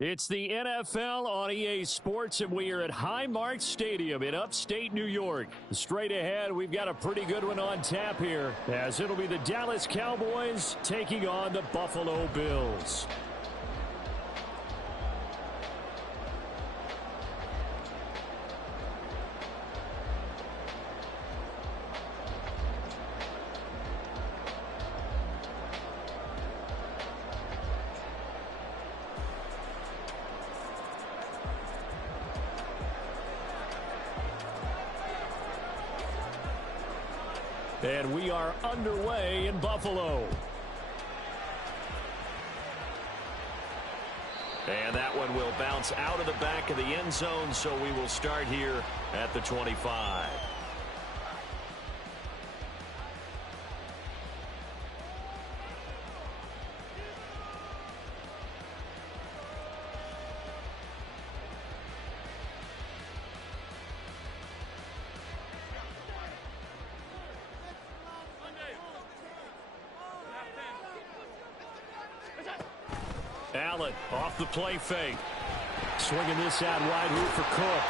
It's the NFL on EA Sports, and we are at Highmark Stadium in upstate New York. Straight ahead, we've got a pretty good one on tap here, as it'll be the Dallas Cowboys taking on the Buffalo Bills. And we are underway in Buffalo. And that one will bounce out of the back of the end zone, so we will start here at the 25. Allen off the play fake. Swinging this out wide here for Cook.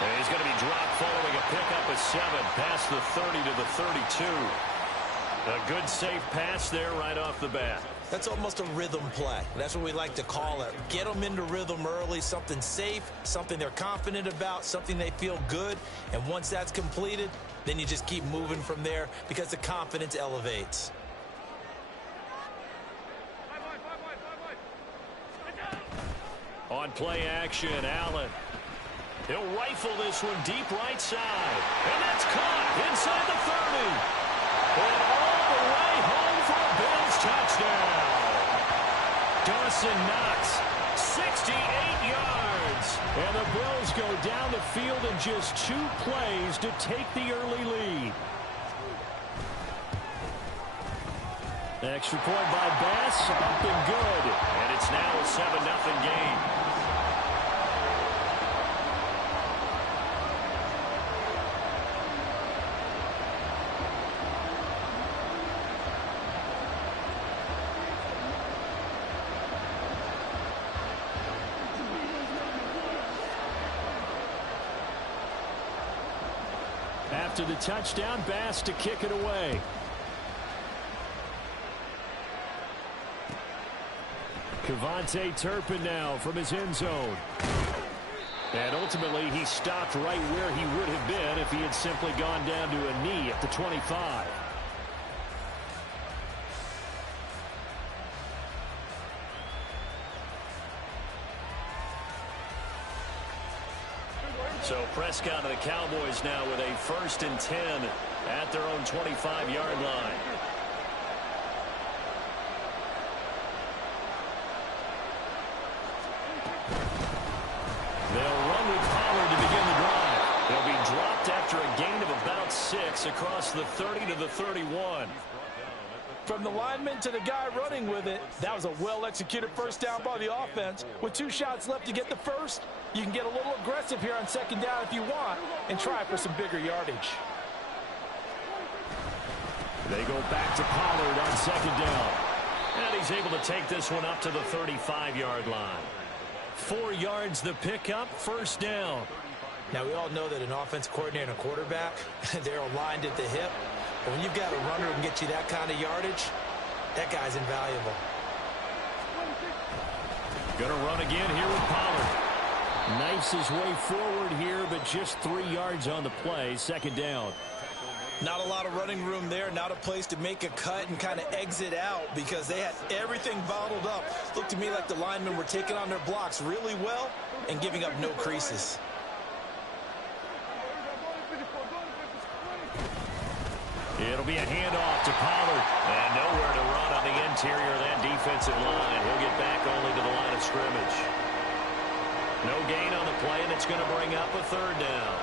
And he's going to be dropped following a pickup of 7 past the 30 to the 32. A good safe pass there right off the bat. That's almost a rhythm play. That's what we like to call it. Get them into rhythm early, something safe, something they're confident about, something they feel good. And once that's completed, then you just keep moving from there because the confidence elevates. On play action, Allen. He'll rifle this one deep right side. And that's caught inside the 30. And all the way home for a Bills touchdown. Dawson Knox, 68 yards. And the Bills go down the field in just 2 plays to take the early lead. Extra point by Bass, up and good. And it's now a 7-0 game. After the touchdown, Bass to kick it away. Kevontae Turpin now from his end zone. And ultimately, he stopped right where he would have been if he had simply gone down to a knee at the 25. So Prescott and the Cowboys now with a 1st and 10 at their own 25-yard line. They'll run with Pollard to begin the drive. They'll be dropped after a gain of about 6 across the 30 to the 31. From the lineman to the guy running with it, that was a well-executed first down by the offense. With 2 shots left to get the first, you can get a little aggressive here on 2nd down if you want and try for some bigger yardage. They go back to Pollard on 2nd down. And he's able to take this one up to the 35-yard line. 4 yards the pickup, 1st down. Now, we all know that an offense coordinator and a quarterback, they're aligned at the hip. But when you've got a runner who can get you that kind of yardage, that guy's invaluable. Going to run again here with Pollard. Knifes his way forward here, but just 3 yards on the play, 2nd down. Not a lot of running room there, not a place to make a cut and kind of exit out because they had everything bottled up. Looked to me like the linemen were taking on their blocks really well and giving up no creases. It'll be a handoff to Pollard. And nowhere to run on the interior of that defensive line. He'll get back only to the line of scrimmage. No gain on the play, and it's going to bring up a 3rd down.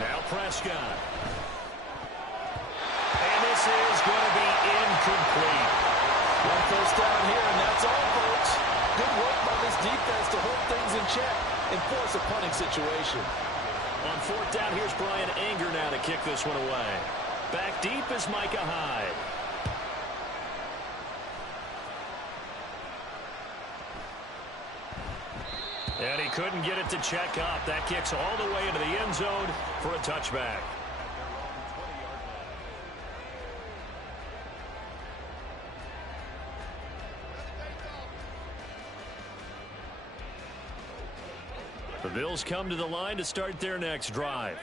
Now Prescott. And this is going to be incomplete. 1 first down here, and that's all, folks. Good work by this defense to hold things in check and force a punting situation. On fourth down, here's Brian Anger now to kick this one away. Back deep is Micah Hyde. And he couldn't get it to check up. That kicks all the way into the end zone for a touchback. The Bills come to the line to start their next drive.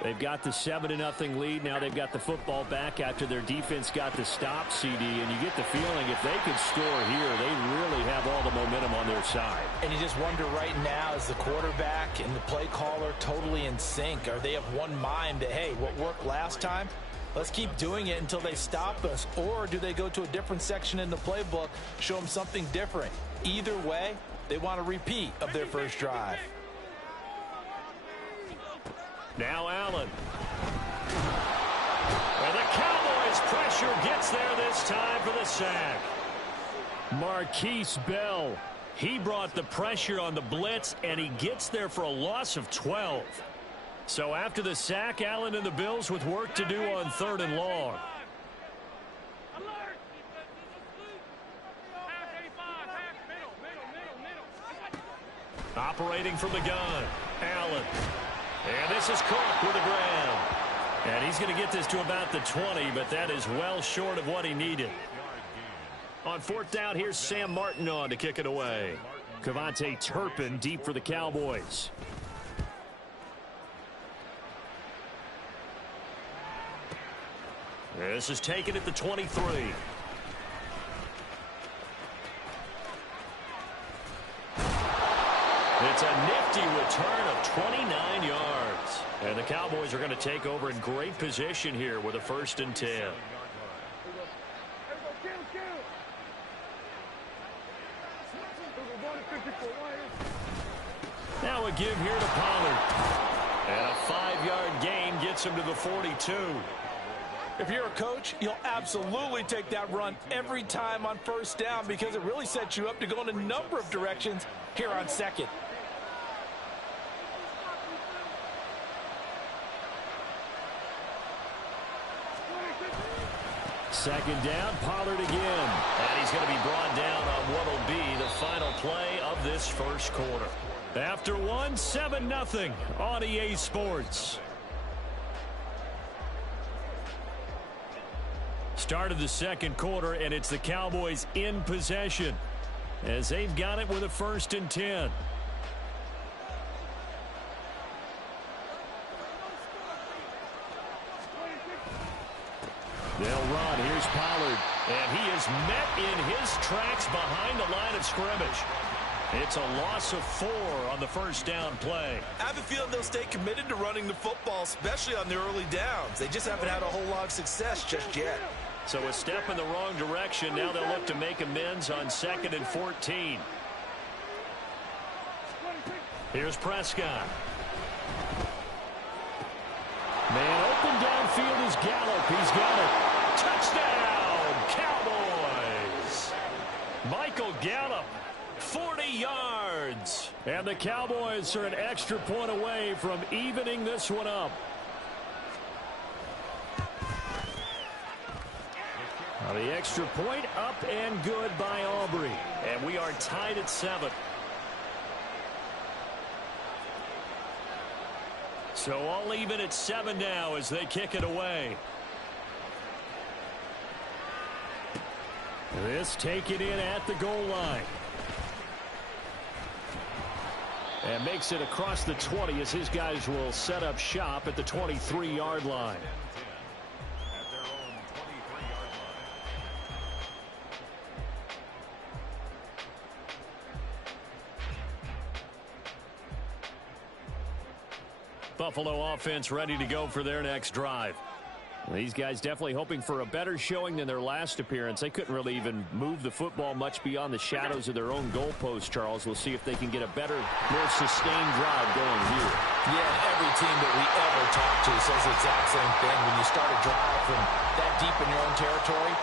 They've got the 7-0 lead. Now they've got the football back after their defense got the stop, CD. And you get the feeling if they could score here, they really have all the momentum on their side. And you just wonder right now, is the quarterback and the play caller totally in sync? Are they of one mind that, hey, what worked last time, let's keep doing it until they stop us? Or do they go to a different section in the playbook, show them something different? Either way, they want a repeat of their first drive. Now Allen. And the Cowboys' pressure gets there this time for the sack. Marquise Bell. He brought the pressure on the blitz, and he gets there for a loss of 12. So after the sack, Allen and the Bills with work to do on 3rd and long. Operating from the gun, Allen. And this is caught with the ground. And he's going to get this to about the 20, but that is well short of what he needed. On 4th down, here's Sam Martin on to kick it away. Cavante Turpin deep for the Cowboys. This is taken at the 23. It's a nifty return of 29 yards. And the Cowboys are going to take over in great position here with a 1st and 10. Now a give here to Pollard. And a 5-yard gain gets him to the 42. If you're a coach, you'll absolutely take that run every time on 1st down because it really sets you up to go in a number of directions here on 2nd. Second down, Pollard again. And he's going to be brought down on what will be the final play of this first quarter. After one, 7-0 on EA Sports. Start of the second quarter, and it's the Cowboys in possession as they've got it with a 1st and 10. They'll run. Here's Pollard. And he is met in his tracks behind the line of scrimmage. It's a loss of 4 on the 1st down play. I have a feeling they'll stay committed to running the football, especially on the early downs. They just haven't had a whole lot of success just yet. So a step in the wrong direction. Now they'll look to make amends on 2nd and 14. Here's Prescott. Man open downfield is Gallup. He's got it. Touchdown, Cowboys. Michael Gallup, 40 yards. And the Cowboys are an extra point away from evening this one up. Now the extra point up and good by Aubrey. And we are tied at 7. So all even at 7 now as they kick it away. This taken in at the goal line. And makes it across the 20 as his guys will set up shop at the 23-yard line. Buffalo offense ready to go for their next drive. These guys definitely hoping for a better showing than their last appearance. They couldn't really even move the football much beyond the shadows of their own goalpost, Charles. We'll see if they can get a better, more sustained drive going here. Yeah, every team that we ever talk to says the exact same thing. When you start a drive from that deep in your own territory,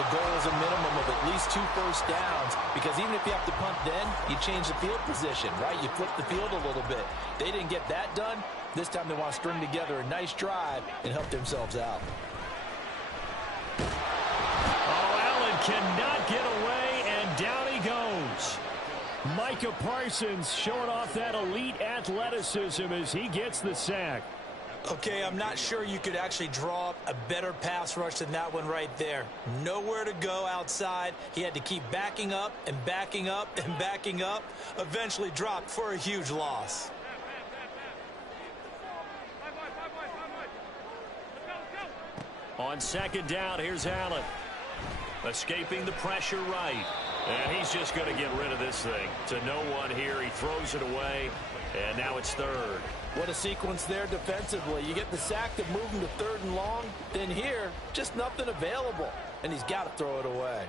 The goal is a minimum of at least 2 first downs, because even if you have to punt then, you change the field position, right? You flip the field a little bit. They didn't get that done. This time they want to string together a nice drive and help themselves out. Oh, Allen cannot get away, and down he goes. Micah Parsons showing off that elite athleticism as he gets the sack. Okay, I'm not sure you could actually draw up a better pass rush than that one right there. Nowhere to go outside. He had to keep backing up and backing up and backing up. Eventually dropped for a huge loss. On second down, here's Allen. Escaping the pressure right. And he's just going to get rid of this thing. To no one here. He throws it away. And now it's third. What a sequence there defensively. You get the sack to move him to 3rd and long. Then here, just nothing available. And he's got to throw it away.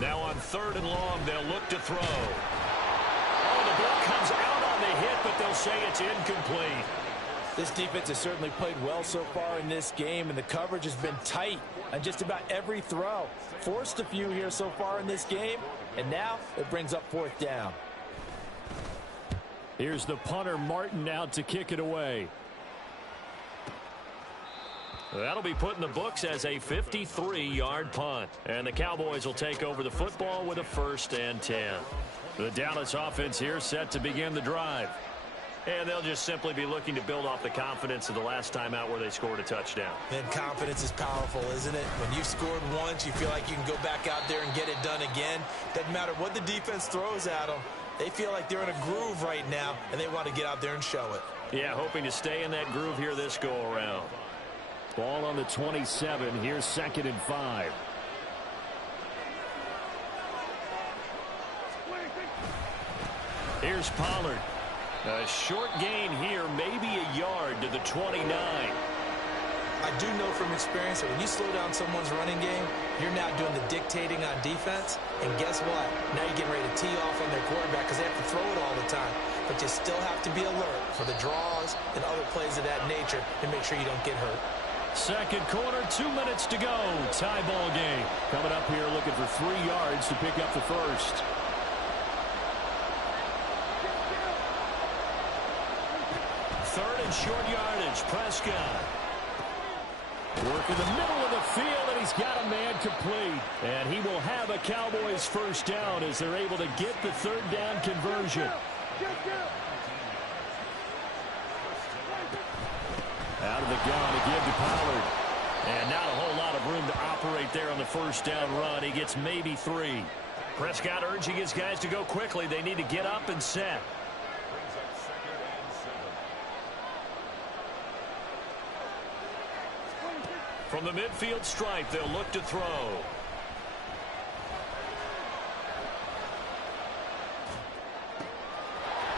Now on 3rd and long, they'll look to throw. Oh, the ball comes out on the hit, but they'll say it's incomplete. This defense has certainly played well so far in this game, and the coverage has been tight on just about every throw. Forced a few here so far in this game, and now it brings up 4th down. Here's the punter, Martin, out to kick it away. That'll be put in the books as a 53-yard punt. And the Cowboys will take over the football with a 1st and 10. The Dallas offense here set to begin the drive. And they'll just simply be looking to build off the confidence of the last time out where they scored a touchdown. And confidence is powerful, isn't it? When you've scored once, you feel like you can go back out there and get it done again. Doesn't matter what the defense throws at them. They feel like they're in a groove right now, and they want to get out there and show it. Yeah, hoping to stay in that groove here this go-around. Ball on the 27. Here's 2nd and 5. Here's Pollard. A short gain here, maybe a yard to the 29. I do know from experience that when you slow down someone's running game, you're now doing the dictating on defense. And guess what? Now you're getting ready to tee off on their quarterback because they have to throw it all the time. But you still have to be alert for the draws and other plays of that nature and make sure you don't get hurt. Second quarter, 2 minutes to go. Tie ball game. Coming up here looking for 3 yards to pick up the first. Third and short yardage. Prescott. Work in the middle of the field, and he's got a man complete. And he will have a Cowboys 1st down as they're able to get the 3rd down conversion. Out of the gun to give to Pollard. And not a whole lot of room to operate there on the 1st down run. He gets maybe 3. Prescott urging his guys to go quickly. They need to get up and set. From the midfield stripe, they'll look to throw.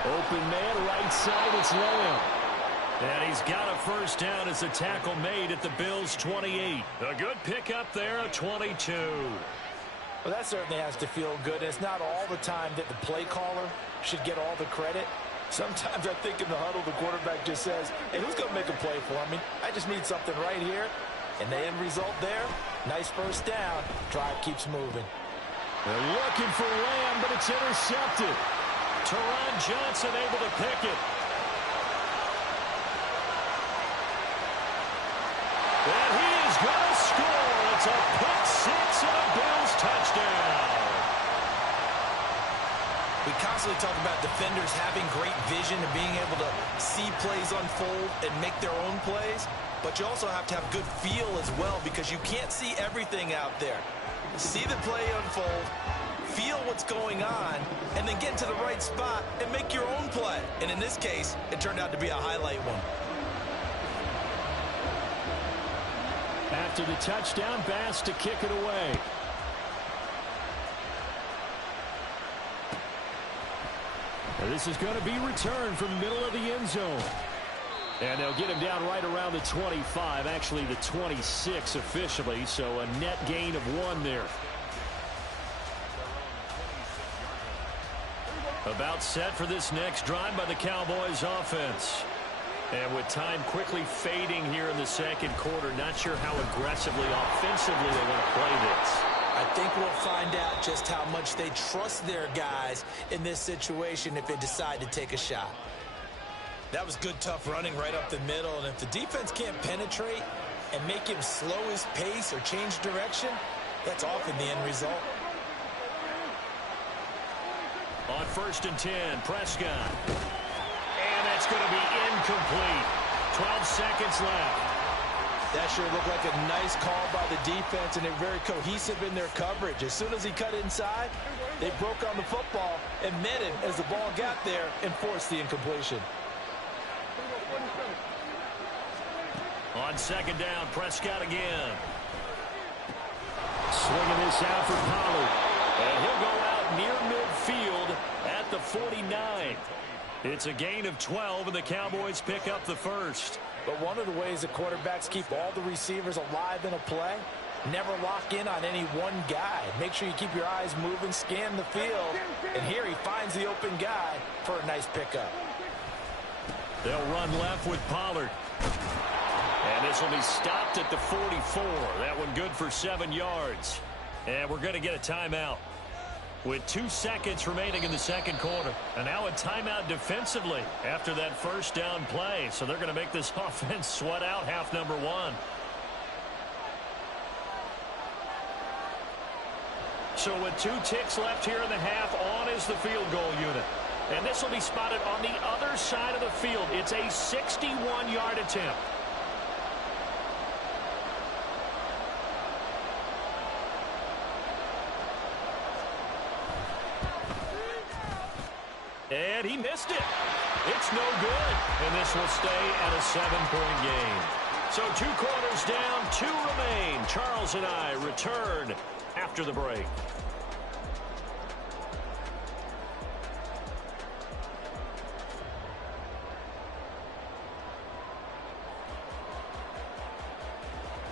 Open man, right side, it's Lamb. And he's got a 1st down as the tackle made at the Bills' 28. A good pickup there, a 22. Well, that certainly has to feel good. It's not all the time that the play caller should get all the credit. Sometimes I think in the huddle, the quarterback just says, hey, who's going to make a play for me? I just need something right here. And the end result there, nice 1st down. Drive keeps moving. They're looking for Lamb, but it's intercepted. Teron Johnson able to pick it. And he is going to score. It's a pick 6 and a Bills touchdown. We constantly talk about defenders having great vision and being able to see plays unfold and make their own plays. But you also have to have good feel as well because you can't see everything out there. See the play unfold, feel what's going on, and then get to the right spot and make your own play. And in this case, it turned out to be a highlight one. After the touchdown, Bass to kick it away. And this is going to be returned from the middle of the end zone. And they'll get him down right around the 25, actually the 26 officially, so a net gain of 1 there. About set for this next drive by the Cowboys offense. And with time quickly fading here in the second quarter, not sure how aggressively, offensively they want to play this. I think we'll find out just how much they trust their guys in this situation if they decide to take a shot. That was good, tough running right up the middle. And if the defense can't penetrate and make him slow his pace or change direction, that's often the end result. On 1st and 10, Prescott. And that's going to be incomplete. 12 seconds left. That sure looked like a nice call by the defense, and they're very cohesive in their coverage. As soon as he cut inside, they broke on the football and met him as the ball got there and forced the incompletion. On 2nd down, Prescott again. Swinging this out for Pollard. And he'll go out near midfield at the 49. It's a gain of 12, and the Cowboys pick up the first. But one of the ways the quarterbacks keep all the receivers alive in a play, never lock in on any one guy. Make sure you keep your eyes moving, scan the field, and here he finds the open guy for a nice pickup. They'll run left with Pollard. And this will be stopped at the 44. That one good for 7 yards. And we're going to get a timeout with 2 seconds remaining in the second quarter. And now a timeout defensively after that first down play. So they're going to make this offense sweat out half number 1. So with 2 ticks left here in the half, on is the field goal unit. And this will be spotted on the other side of the field. It's a 61-yard attempt. And he missed it. It's no good. And this will stay at a 7-point game. So 2 quarters down, 2 remain. Charles and I return after the break.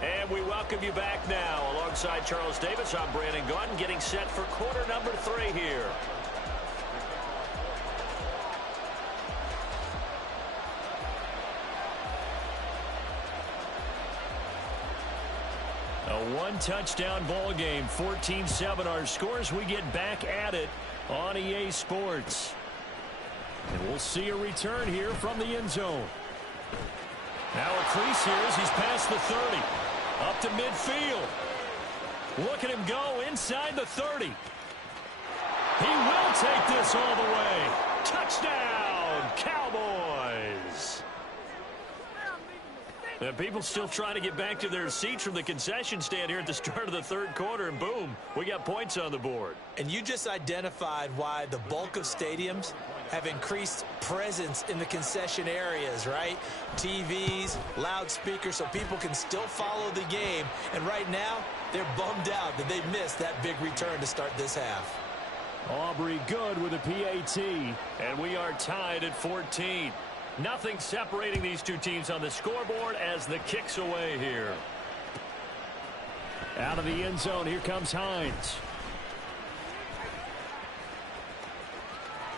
And we welcome you back now. Alongside Charles Davis, I'm Brandon Gunn, getting set for quarter number 3 here. A 1-touchdown ball game, 14-7 our scores. We get back at it on EA Sports. And we'll see a return here from the end zone. Now a crease here as he's past the 30. Up to midfield. Look at him go inside the 30. He will take this all the way. Touchdown, Cowboys. And people still trying to get back to their seats from the concession stand here at the start of the third quarter, and boom, we got points on the board. And you just identified why the bulk of stadiums have increased presence in the concession areas, right? TVs, loudspeakers, so people can still follow the game. And right now, they're bummed out that they missed that big return to start this half. Aubrey good with a PAT, and we are tied at 14. Nothing separating these 2 teams on the scoreboard as the kick's away here. Out of the end zone, here comes Hines.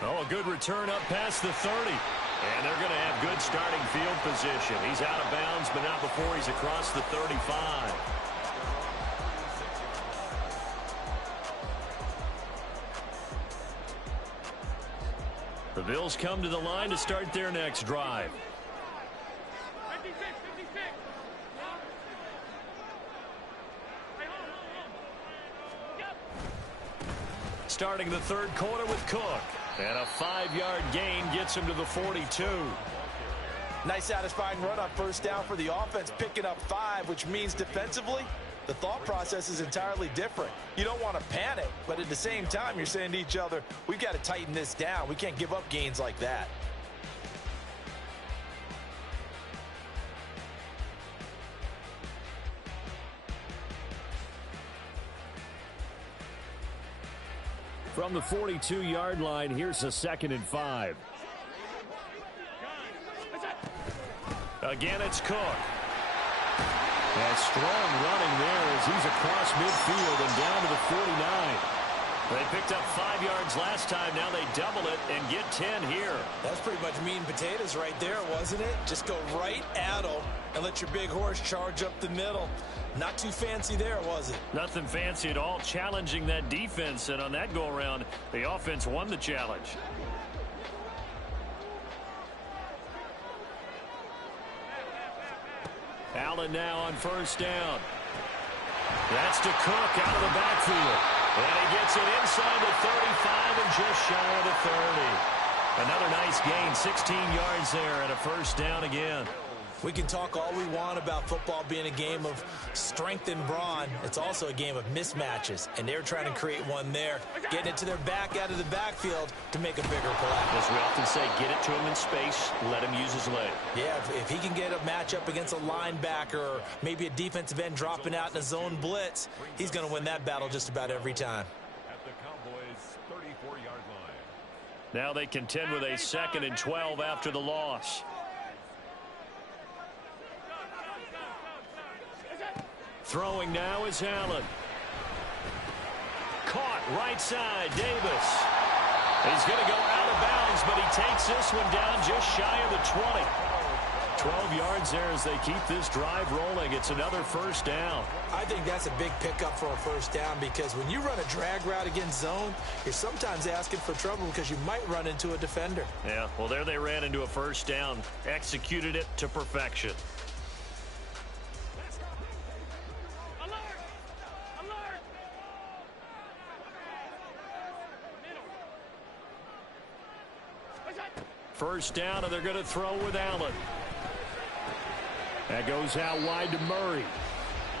Oh, a good return up past the 30. And they're going to have good starting field position. He's out of bounds, but not before he's across the 35. The Bills come to the line to start their next drive. Starting the third quarter with Cook. And a 5-yard gain gets him to the 42. Nice satisfying run on first down for the offense, picking up 5, which means defensively, the thought process is entirely different. You don't want to panic, but at the same time, you're saying to each other, we've got to tighten this down. We can't give up gains like that. From the 42-yard line, here's a 2nd and 5. Again, it's Cook. And strong running there as he's across midfield and down to the 49. They picked up 5 yards last time. Now they double it and get 10 here. That's pretty much meat and potatoes right there, wasn't it? Just go right at them and let your big horse charge up the middle. Not too fancy there, was it? Nothing fancy at all, challenging that defense. And on that go-around, the offense won the challenge. Allen now on first down. That's to Cook out of the backfield. And he gets it inside the 35 and just shy of the 30. Another nice gain, 16 yards there and a first down again. We can talk all we want about football being a game of strength and brawn. It's also a game of mismatches, and they're trying to create one there, getting it to their back out of the backfield to make a bigger play. As we often say, get it to him in space, let him use his leg. Yeah, if he can get a matchup against a linebacker or maybe a defensive end dropping out in a zone blitz, he's going to win that battle just about every time. At the Cowboys' 34-yard line. Now they contend with a 2nd and 12 after the loss. Throwing now is Allen. Caught right side, Davis. He's going to go out of bounds, but he takes this one down just shy of the 20. 12 yards there as they keep this drive rolling. It's another first down. I think that's a big pickup for a first down because when you run a drag route against zone, you're sometimes asking for trouble because you might run into a defender. Yeah, well, there they ran into a first down. Executed it to perfection. First down, and they're going to throw with Allen. That goes out wide to Murray.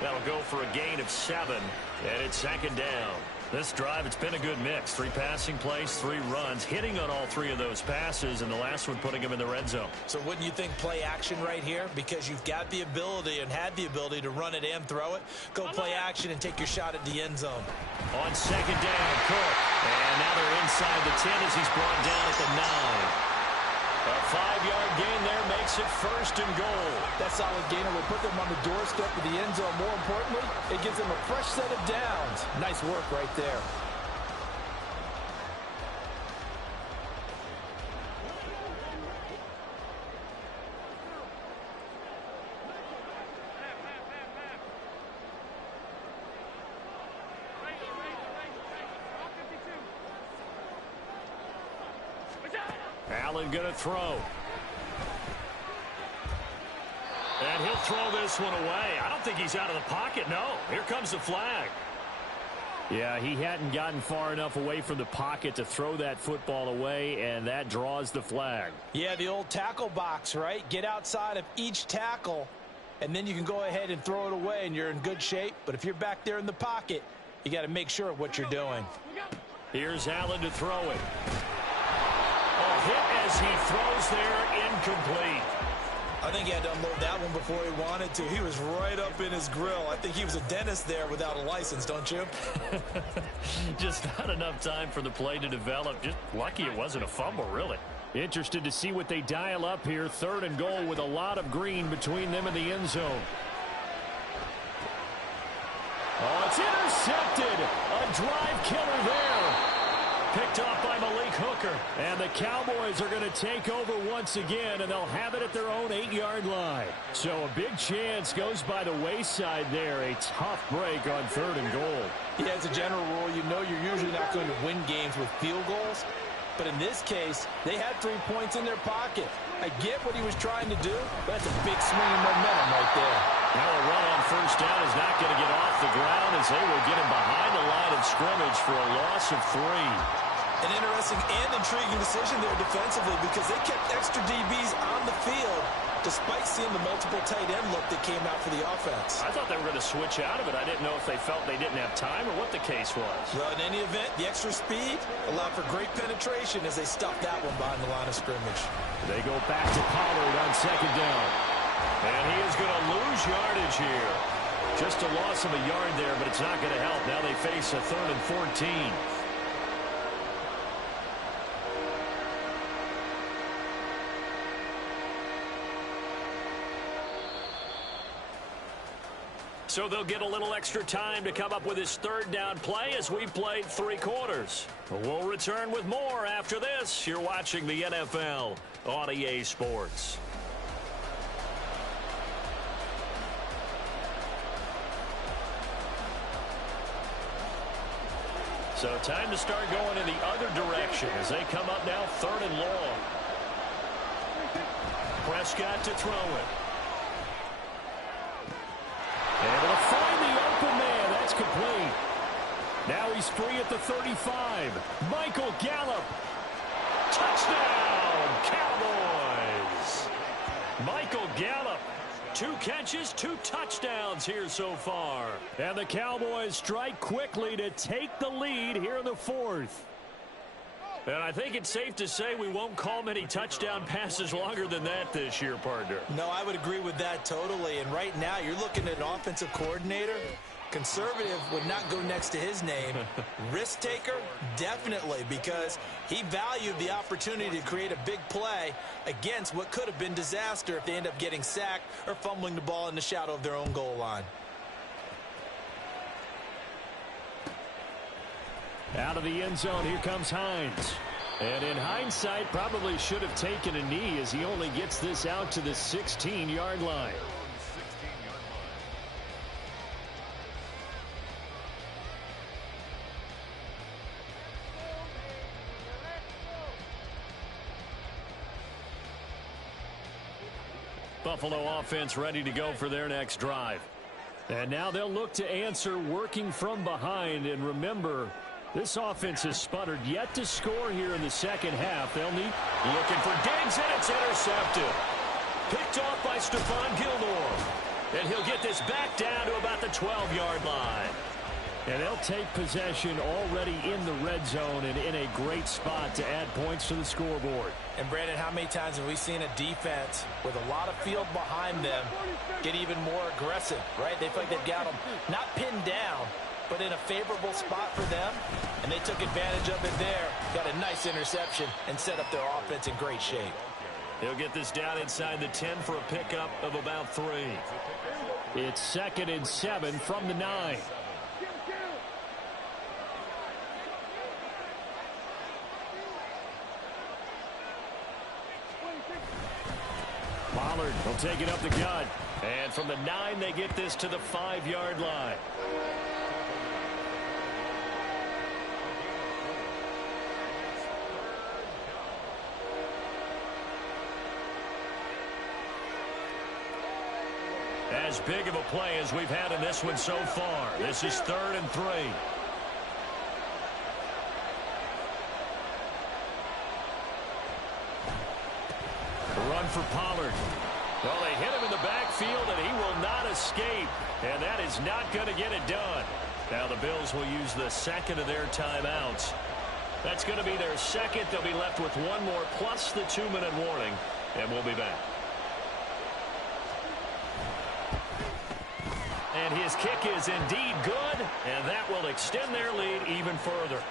That'll go for a gain of 7, and it's 2nd down. This drive, it's been a good mix. 3 passing plays, 3 runs, hitting on all 3 of those passes, and the last one putting him in the red zone. So wouldn't you think play action right here? Because you've got the ability and had the ability to run it and throw it. Go play action and take your shot at the end zone. On 2nd down, Cook. And now they're inside the 10 as he's brought down at the 9. A 5-yard gain there makes it 1st and goal. That solid gainer will put them on the doorstep of the end zone. More importantly, it gives them a fresh set of downs. Nice work right there. Allen going to throw. And he'll throw this one away. I don't think he's out of the pocket, no. Here comes the flag. Yeah, he hadn't gotten far enough away from the pocket to throw that football away, and that draws the flag. Yeah, the old tackle box, right? Get outside of each tackle, and then you can go ahead and throw it away, and you're in good shape. But if you're back there in the pocket, you got to make sure of what you're doing. Here's Allen to throw it. A hit as he throws there, incomplete. I think he had to unload that one before he wanted to. He was right up in his grill. I think he was a dentist there without a license, don't you? Just not enough time for the play to develop. Just lucky it wasn't a fumble, really. Interested to see what they dial up here. 3rd and goal with a lot of green between them and the end zone. Oh, it's intercepted. A drive killer there. Picked off by Malik Hooker. And the Cowboys are going to take over once again, and they'll have it at their own 8-yard line. So a big chance goes by the wayside there. A tough break on 3rd and goal. Yeah, as a general rule, you know you're usually not going to win games with field goals. But in this case, they had 3 points in their pocket. I get what he was trying to do, but that's a big swing of momentum right there. Now a run on first down is not going to get off the ground as they will get him behind the line of scrimmage for a loss of 3. An interesting and intriguing decision there defensively because they kept extra DBs on the field despite seeing the multiple tight end look that came out for the offense. I thought they were going to switch out of it. I didn't know if they felt they didn't have time or what the case was. Well, in any event, the extra speed allowed for great penetration as they stuffed that one behind the line of scrimmage. They go back to Pollard on 2nd down. And he is going to lose yardage here. Just a loss of a yard there, but it's not going to help. Now they face a 3rd and 14. So they'll get a little extra time to come up with his third down play as we've played 3 quarters. We'll return with more after this. You're watching the NFL on EA Sports. So time to start going in the other direction as they come up now 3rd and long. Prescott to throw it. Able to find the open man. That's complete. Now he's free at the 35. Michael Gallup. Touchdown, Cowboys. Michael Gallup. 2 catches, 2 touchdowns here so far. And the Cowboys strike quickly to take the lead here in the 4th. And I think it's safe to say we won't call many touchdown passes longer than that this year, partner. No, I would agree with that totally. And right now, you're looking at an offensive coordinator. Conservative would not go next to his name. Risk taker, definitely, because he valued the opportunity to create a big play against what could have been disaster if they end up getting sacked or fumbling the ball in the shadow of their own goal line. Out of the end zone, here comes Hines. And in hindsight, probably should have taken a knee as he only gets this out to the 16-yard line. Buffalo offense ready to go for their next drive. And now they'll look to answer working from behind. And remember, this offense has sputtered yet to score here in the second half. They'll need looking for Diggs, and it's intercepted. Picked off by Stephon Gilmore. And he'll get this back down to about the 12-yard line. And they'll take possession already in the red zone and in a great spot to add points to the scoreboard. And, Brandon, how many times have we seen a defense with a lot of field behind them get even more aggressive, right? They feel like they've got them not pinned down, but in a favorable spot for them, and they took advantage of it there, got a nice interception, and set up their offense in great shape. He'll get this down inside the 10 for a pickup of about 3. It's 2nd and 7 from the 9. Pollard will take it up the gut. And from the 9, they get this to the 5-yard line. As big of a play as we've had in this one so far. This is 3rd and 3. Run for Pollard. Well, they hit him in the backfield, and he will not escape. And that is not going to get it done. Now the Bills will use the 2nd of their timeouts. That's going to be their 2nd. They'll be left with 1 more plus the 2-minute warning. And we'll be back. And his kick is indeed good, and that will extend their lead even further.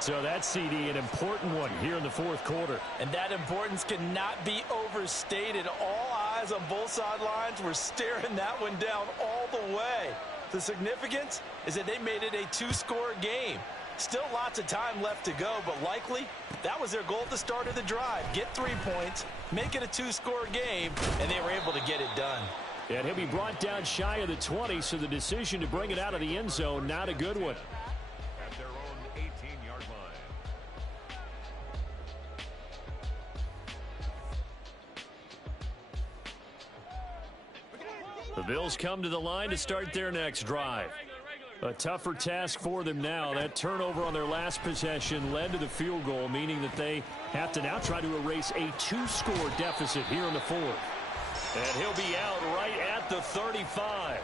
So that's, CD, an important one here in the 4th quarter. And that importance cannot be overstated. All eyes on both sidelines were staring that one down all the way. The significance is that they made it a 2-score game. Still lots of time left to go, but likely that was their goal at the start of the drive. Get 3 points, make it a 2-score game, and they were able to get it done. And he'll be brought down shy of the 20, so the decision to bring it out of the end zone, not a good one. At their own 18-yard line. The Bills come to the line to start their next drive. A tougher task for them now. That turnover on their last possession led to the field goal, meaning that they have to now try to erase a 2-score deficit here in the 4th. And he'll be out right at the 35.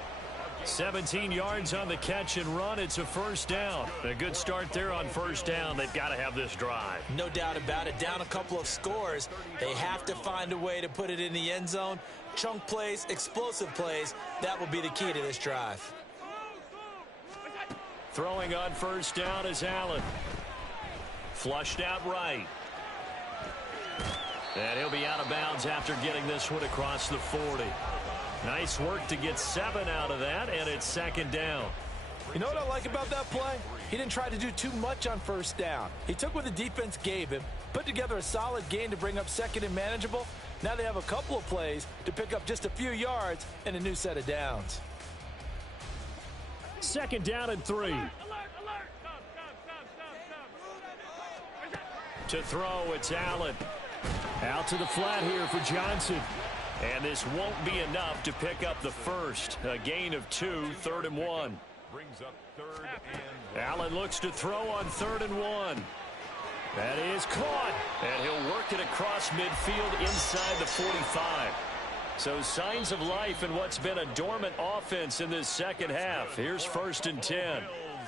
17 yards on the catch and run. It's a 1st down. A good start there on 1st down. They've got to have this drive. No doubt about it. Down a couple of scores. They have to find a way to put it in the end zone. Chunk plays, explosive plays. That will be the key to this drive. Throwing on 1st down is Allen. Flushed out right. And he'll be out of bounds after getting this one across the 40. Nice work to get 7 out of that, and it's second down. You know what I like about that play? He didn't try to do too much on first down. He took what the defense gave him, put together a solid gain to bring up second and manageable. Now they have a couple of plays to pick up just a few yards and a new set of downs. Second down and 3. To throw, it's Allen. Out to the flat here for Johnson. And this won't be enough to pick up the first. A gain of 2, 3rd and 1. Brings up 3rd and 1. Allen looks to throw on 3rd and 1. That is caught. And he'll work it across midfield inside the 45. So signs of life in what's been a dormant offense in this second half. Here's 1st and 10.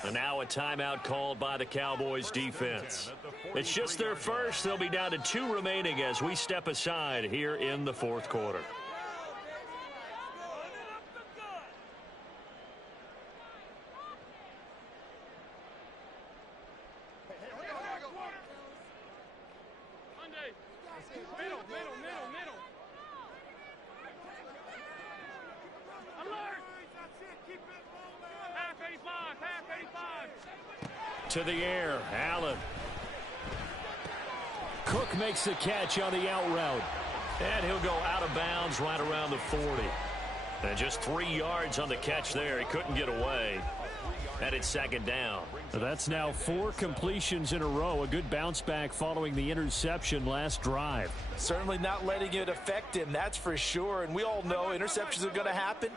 And now a timeout called by the Cowboys defense. It's just their first. They'll be down to 2 remaining as we step aside here in the 4th quarter. To the air, Allen. Cook makes the catch on the out route. And he'll go out of bounds right around the 40. And just 3 yards on the catch there. He couldn't get away. And it's second down. So that's now 4 completions in a row. A good bounce back following the interception last drive. Certainly not letting it affect him, that's for sure. And we all know interceptions are going to happen.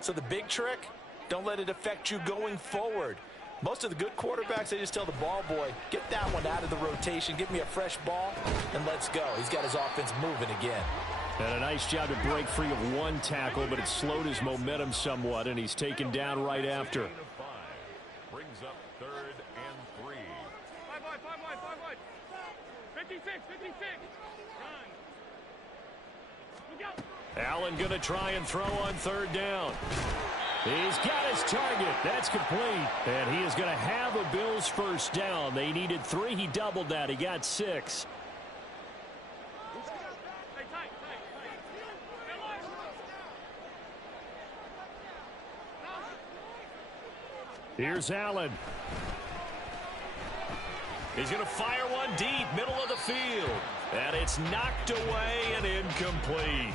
So the big trick, don't let it affect you going forward. Most of the good quarterbacks, they just tell the ball boy, get that one out of the rotation, give me a fresh ball, and let's go. He's got his offense moving again. And a nice job to break free of 1 tackle, but it slowed his momentum somewhat, and he's taken down right after. Brings up 3rd and 3. 5 wide. 56. Run. Allen going to try and throw on 3rd down. He's got his target. That's complete. And he is going to have a Bills first down. They needed 3. He doubled that. He got 6. Here's Allen. He's going to fire one deep, middle of the field. And it's knocked away and incomplete.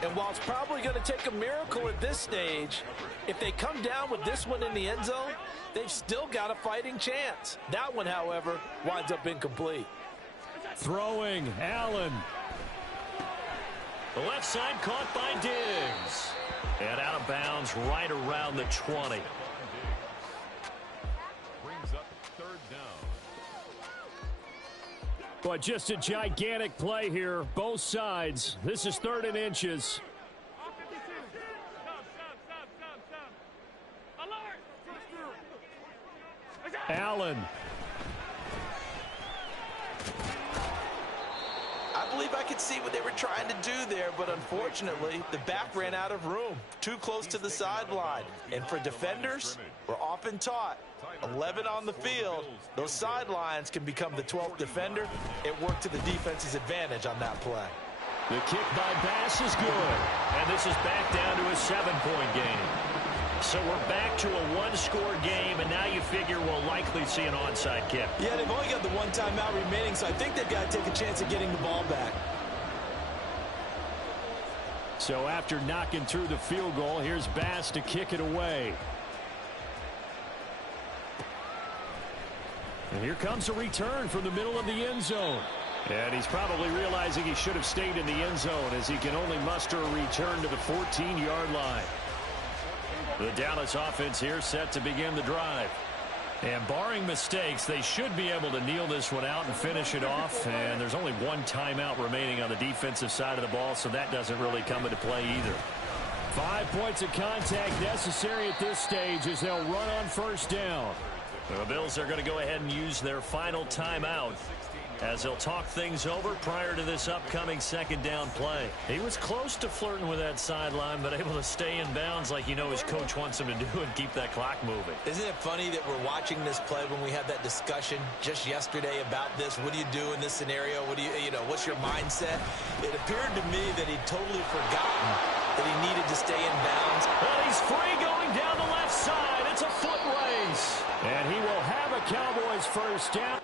And while it's probably going to take a miracle at this stage, if they come down with this one in the end zone, they've still got a fighting chance. That one, however, winds up incomplete. Throwing, Allen. The left side caught by Diggs. And out of bounds right around the 20. Brings up 3rd down. But just a gigantic play here, both sides. This is 3rd and inches. Allen. I believe I could see what they were trying to do there, but unfortunately, the back ran out of room, too close to the sideline. And for defenders, we're often taught, 11 on the field, those sidelines can become the 12th defender. It worked to the defense's advantage on that play. The kick by Bass is good. And this is back down to a 7-point game. So we're back to a 1-score game, and now you figure we'll likely see an onside kick. Yeah, they've only got the 1 timeout remaining, so I think they've got to take a chance of getting the ball back. So after knocking through the field goal, here's Bass to kick it away. And here comes a return from the middle of the end zone. And he's probably realizing he should have stayed in the end zone as he can only muster a return to the 14-yard line. The Dallas offense here set to begin the drive. And barring mistakes, they should be able to kneel this one out and finish it off. And there's only 1 timeout remaining on the defensive side of the ball, so that doesn't really come into play either. 5 points of contact necessary at this stage as they'll run on first down. The Bills are going to go ahead and use their final timeout as they'll talk things over prior to this upcoming second down play. He was close to flirting with that sideline, but able to stay in bounds like you know his coach wants him to do and keep that clock moving. Isn't it funny that we're watching this play when we had that discussion just yesterday about this? What do you do in this scenario? What do you know, what's your mindset? It appeared to me that he'd totally forgotten that he needed to stay in bounds. And he's free going down the left side. It's a foot race. And he will have a Cowboys first down.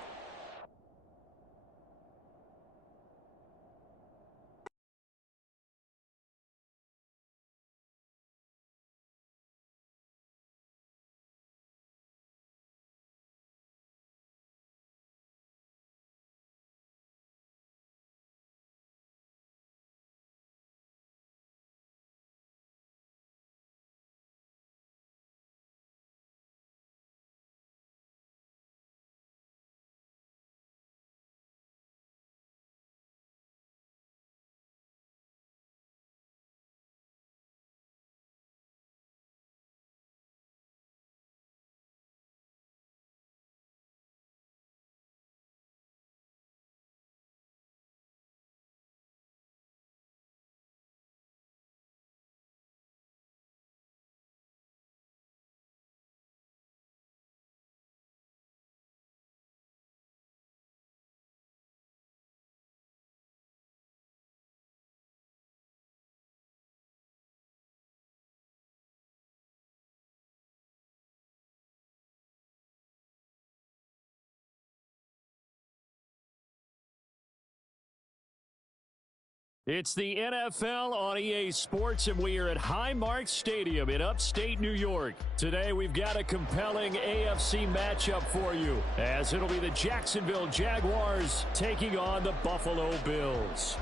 It's the NFL on EA Sports, and we are at Highmark Stadium in upstate New York. Today, we've got a compelling AFC matchup for you, as it'll be the Jacksonville Jaguars taking on the Buffalo Bills.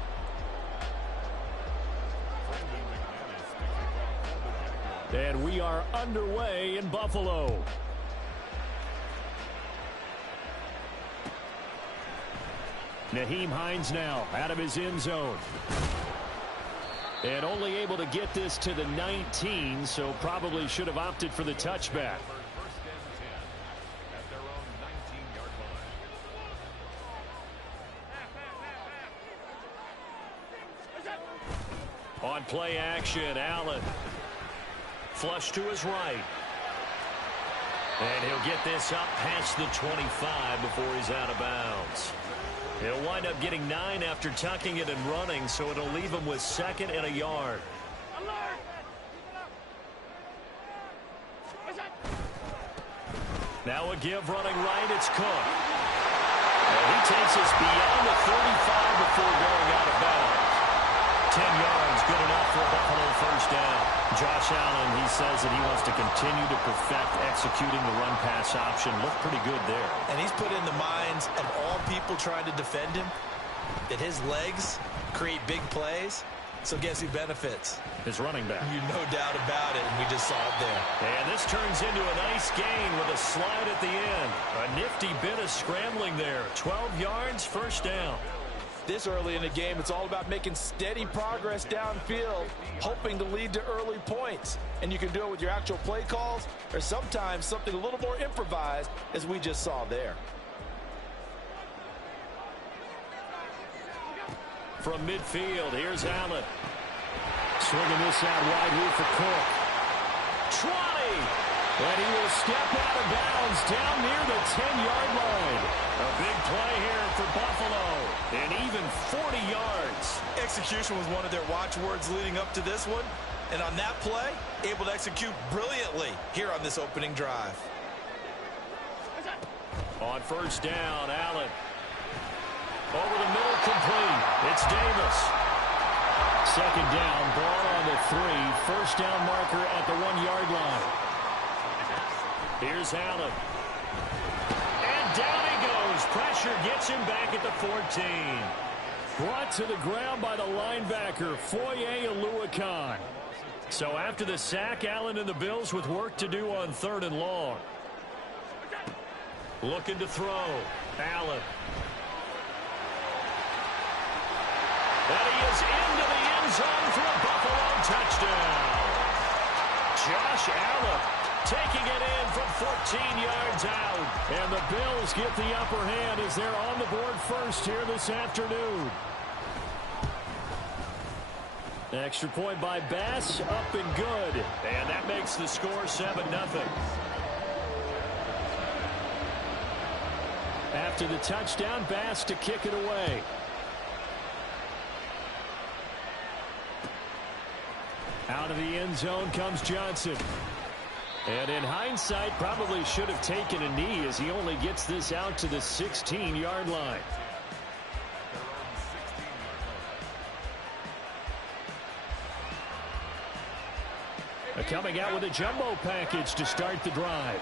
And we are underway in Buffalo. Nyheim Hines now out of his end zone. And only able to get this to the 19, so probably should have opted for the touchback. On play action, Allen. Flush to his right. And he'll get this up past the 25 before he's out of bounds. He'll wind up getting 9 after tucking it and running, so it'll leave him with 2nd and a yard. Now a give running right, it's Cook. And he takes us beyond the 35 before going out of bounds. 10 yards, good enough for a Buffalo first down. Josh Allen, he says that he wants to continue to perfect executing the run-pass option. Looked pretty good there. And he's put in the minds of all people trying to defend him that his legs create big plays. So guess who benefits? His running back. You no doubt about it, and we just saw it there. And this turns into a nice gain with a slide at the end. A nifty bit of scrambling there. 12 yards, first down. This early in the game, it's all about making steady progress downfield, hoping to lead to early points. And you can do it with your actual play calls or sometimes something a little more improvised, as we just saw there. From midfield, here's Allen. Swinging this out wide here for Cook. 20! And he will step out of bounds down near the 10-yard line. A big play here for Buffalo. And even 40 yards. Execution was one of their watchwords leading up to this one. And on that play, able to execute brilliantly here on this opening drive. On first down, Allen. Over the middle, complete. It's Davis. 2nd down, ball on the 3. First down marker at the 1-yard line. Here's Allen. And down he goes. Pressure gets him back at the 14. Brought to the ground by the linebacker, Foye Oluokun. So after the sack, Allen and the Bills with work to do on 3rd and long. Looking to throw. Allen. And he is into the end zone for a Buffalo touchdown. Josh Allen taking it in from 14 yards out. And the Bills get the upper hand as they're on the board first here this afternoon. Extra point by Bass, up and good. And that makes the score 7-0. After the touchdown, Bass to kick it away. Out of the end zone comes Johnson. And in hindsight, probably should have taken a knee as he only gets this out to the 16-yard line. Coming out with a jumbo package to start the drive.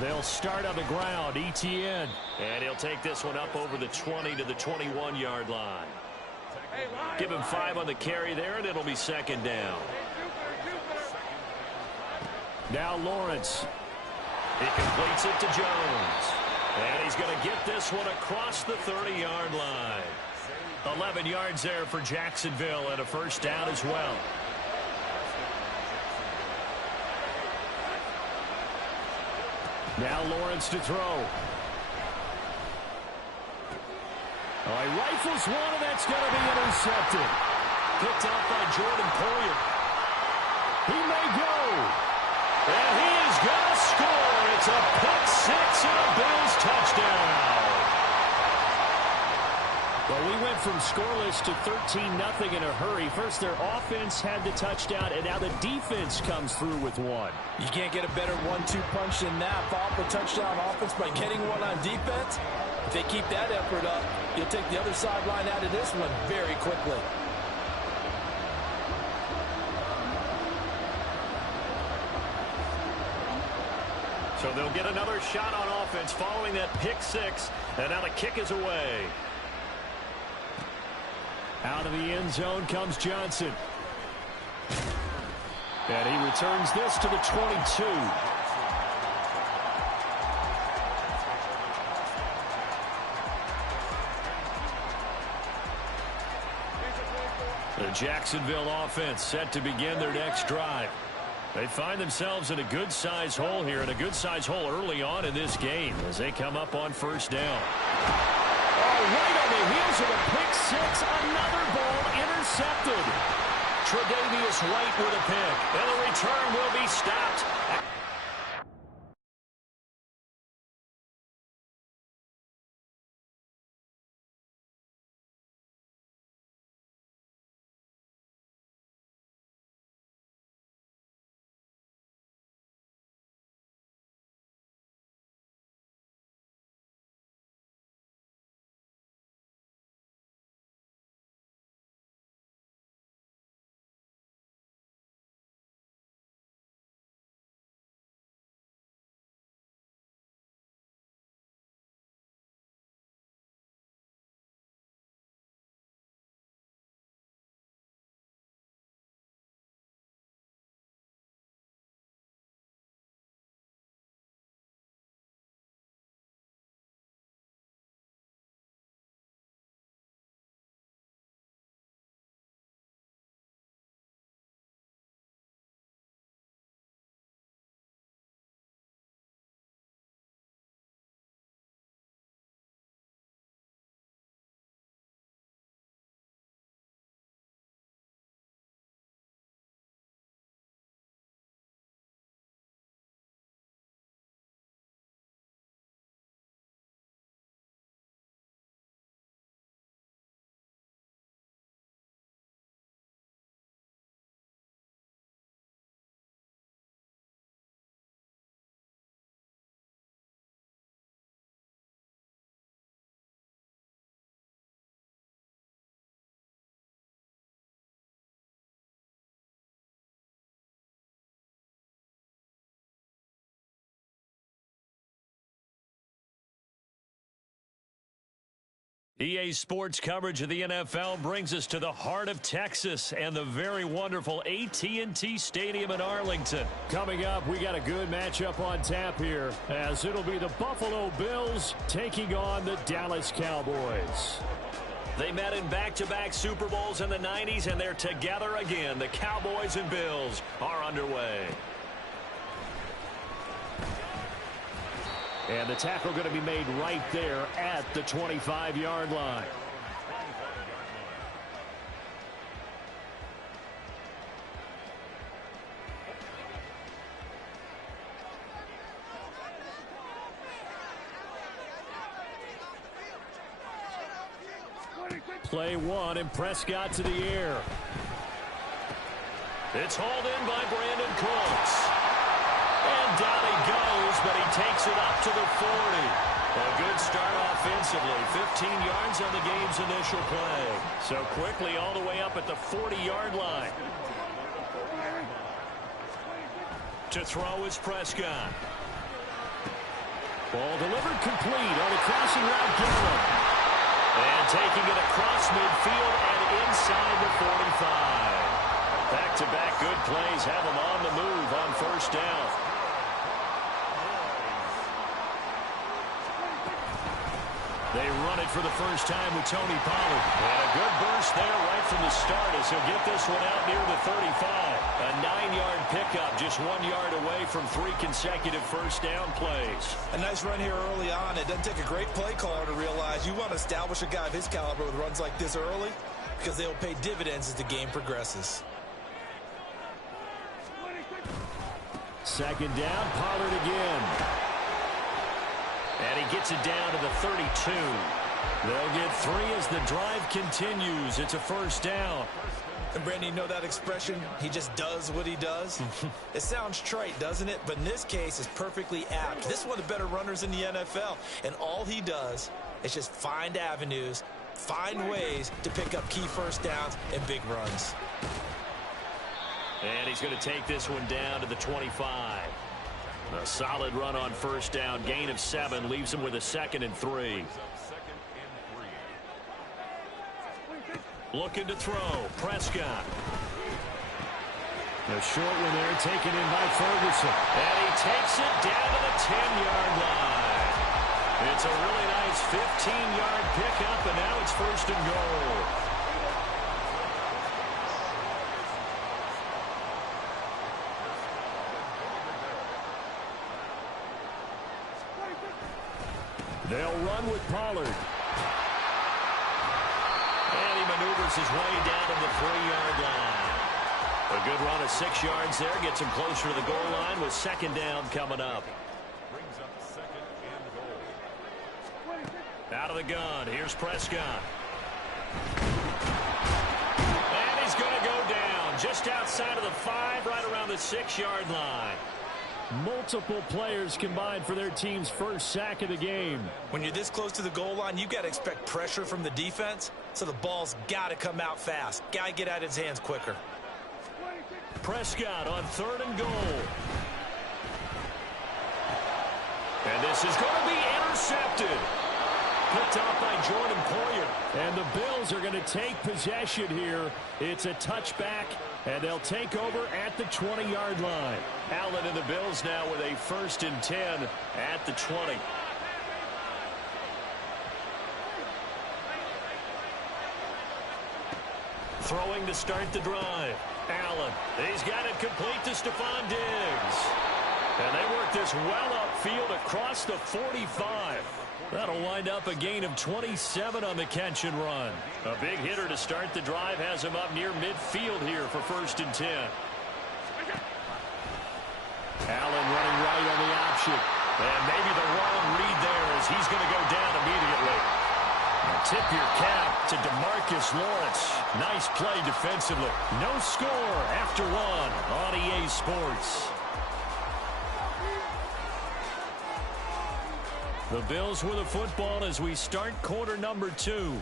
They'll start on the ground. ETN. And he'll take this one up over the 20 to the 21-yard line. Give him 5 on the carry there, and it'll be second down. Now Lawrence. He completes it to Jones. And he's going to get this one across the 30-yard line. 11 yards there for Jacksonville and a first down as well. Now Lawrence to throw. Oh, he rifles one, and that's going to be intercepted. Picked out by Jordan Poyer. He may go. And he is going to score. It's a pick six and a Bills touchdown. Well, we went from scoreless to 13-0 in a hurry. First, their offense had the touchdown, and now the defense comes through with one. You can't get a better 1-2 punch than that. Follow up a touchdown offense by getting one on defense. If they keep that effort up, you'll take the other sideline out of this one very quickly. So they'll get another shot on offense following that pick six, and now the kick is away. Out of the end zone comes Johnson. And he returns this to the 22. The Jacksonville offense set to begin their next drive. They find themselves in a good-sized hole here, and a good-sized hole early on in this game as they come up on first down. Right on the heels of a pick six, another ball intercepted. Tre'Davious White with a pick, and the return will be stopped. EA Sports coverage of the NFL brings us to the heart of Texas and the very wonderful AT&T Stadium in Arlington. Coming up, we got a good matchup on tap here, as it'll be the Buffalo Bills taking on the Dallas Cowboys. They met in back-to-back Super Bowls in the 90s, and they're together again. The Cowboys and Bills are underway. And the tackle going to be made right there at the 25-yard line. Play one, and Prescott to the air. It's hauled in by Brandon Cooks. And down he goes, but he takes it up to the 40. A good start offensively. 15 yards on the game's initial play. So quickly all the way up at the 40-yard line. To throw is Prescott. Ball delivered complete on a crossing route. Gallup. And taking it across midfield and inside the 45. Back-to-back good plays have him on the move on first down. They run it for the first time with Tony Pollard. And a good burst there right from the start as he'll get this one out near the 35. A 9-yard pickup, just 1 yard away from 3 consecutive first down plays. A nice run here early on. It doesn't take a great play caller to realize you want to establish a guy of his caliber with runs like this early because they'll pay dividends as the game progresses. Second down, Pollard again. And he gets it down to the 32. They'll get 3 as the drive continues. It's a first down. And Brandon, you know that expression? He just does what he does? It sounds trite, doesn't it? But in this case, it's perfectly apt. This is one of the better runners in the NFL. And all he does is just find avenues, find ways to pick up key first downs and big runs. And he's going to take this one down to the 25. A solid run on first down. Gain of 7 leaves him with a 2nd and 3. Looking to throw. Prescott. A short one there taken in by Ferguson. And he takes it down to the 10-yard line. It's a really nice 15-yard pickup, and now it's first and goal. They'll run with Pollard. And he maneuvers his way down to the 3-yard line. A good run of 6 yards there. Gets him closer to the goal line with second down coming up. Brings up second and goal. Out of the gun. Here's Prescott. And he's going to go down just outside of the 5, right around the 6-yard line. Multiple players combined for their team's first sack of the game. When you're this close to the goal line, you got to expect pressure from the defense, so the ball's got to come out fast. Got to get out of his hands quicker. Prescott on 3rd and goal. And this is going to be intercepted. Picked off by Jordan Poyer. And the Bills are going to take possession here. It's a touchback, and they'll take over at the 20-yard line. Allen and the Bills now with a 1st and 10 at the 20. Throwing to start the drive. Allen. He's got it complete to Stephon Diggs. And they work this well upfield across the 45. That'll wind up a gain of 27 on the catch and run. A big hitter to start the drive has him up near midfield here for 1st and 10. Allen running right on the option. And maybe the wrong read there as he's going to go down immediately. Now tip your cap to DeMarcus Lawrence. Nice play defensively. No score after 1 on EA Sports. The Bills with the football as we start quarter number 2.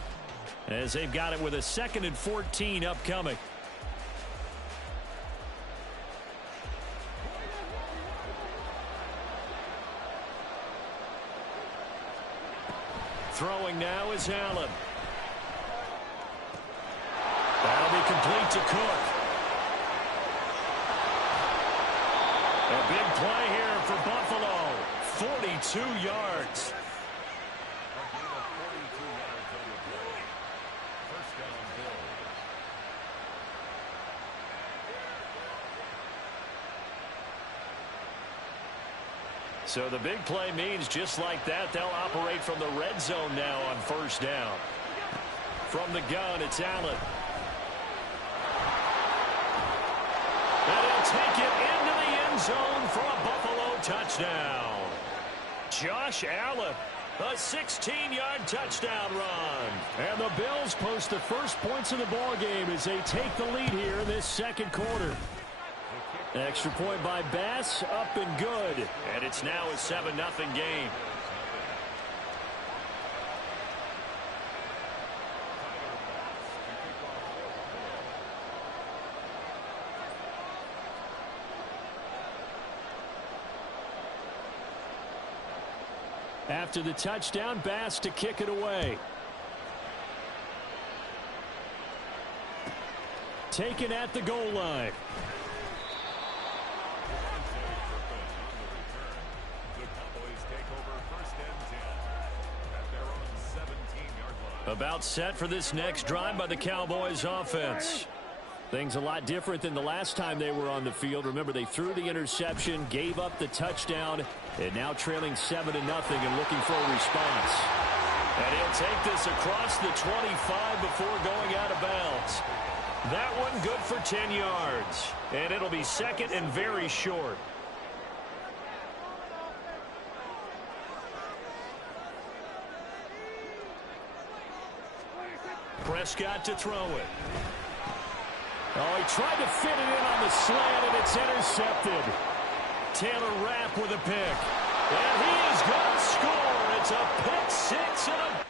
As they've got it with a 2nd and 14 upcoming. Throwing now is Allen. That'll be complete to Cook. A big play here for Buffalo. 42 yards. So the big play means just like that, they'll operate from the red zone now on 1st down. From the gun, it's Allen. And he'll take it into the end zone for a Buffalo touchdown. Josh Allen, A 16-yard touchdown run. And the Bills post the first points of the ball game as they take the lead here in this second quarter. Extra point by Bass, up and good. And it's now a 7-0 game. After the touchdown, Bass to kick it away. Taken at the goal line. About set for this next drive by the Cowboys offense. Things a lot different than the last time they were on the field. Remember, they threw the interception, gave up the touchdown, and now trailing 7-0 and looking for a response. And he'll take this across the 25 before going out of bounds. That one good for 10 yards. And it'll be second and very short. Prescott to throw it. Oh, he tried to fit it in on the slant, and it's intercepted. Taylor Rapp with a pick. And he is going to score. It's a pick six and a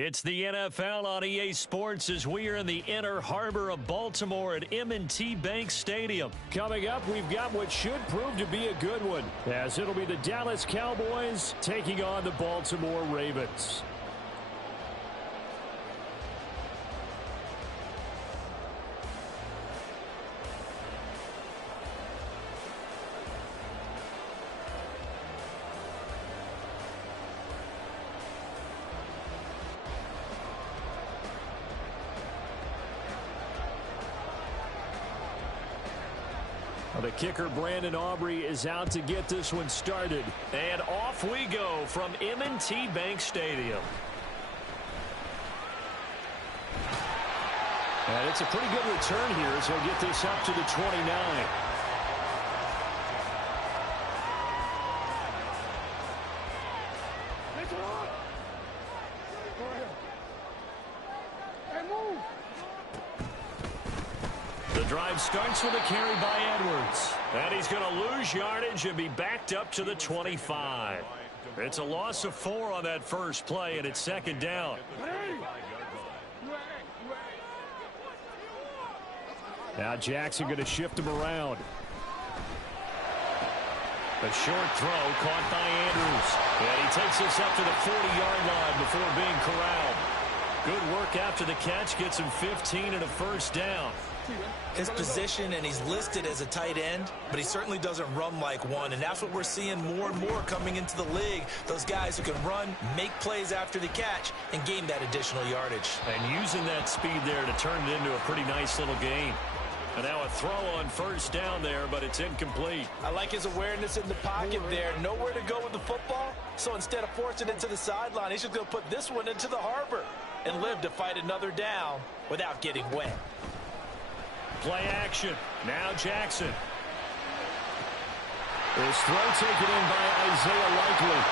It's the NFL on EA Sports as we are in the inner harbor of Baltimore at M&T Bank Stadium. Coming up, we've got what should prove to be a good one, as it'll be the Dallas Cowboys taking on the Baltimore Ravens. The kicker, Brandon Aubrey, is out to get this one started. And off we go from M&T Bank Stadium. And it's a pretty good return here as he'll get this up to the 29. Drive starts with a carry by Edwards. And he's going to lose yardage and be backed up to the 25. It's a loss of 4 on that first play, and it's second down. Now Jackson going to shift him around. A short throw caught by Andrews. And he takes this up to the 40-yard line before being corralled. Good work after the catch. Gets him 15 and a first down. His position, and he's listed as a tight end, but he certainly doesn't run like one, and that's what we're seeing more and more coming into the league. Those guys who can run, make plays after the catch, and gain that additional yardage. And using that speed there to turn it into a pretty nice little gain. And now a throw on first down there, but it's incomplete. I like his awareness in the pocket there. Nowhere to go with the football, so instead of forcing it to the sideline, he's just going to put this one into the harbor and live to fight another down without getting wet. Play action. Now Jackson. This throw taken in by Isaiah Likely.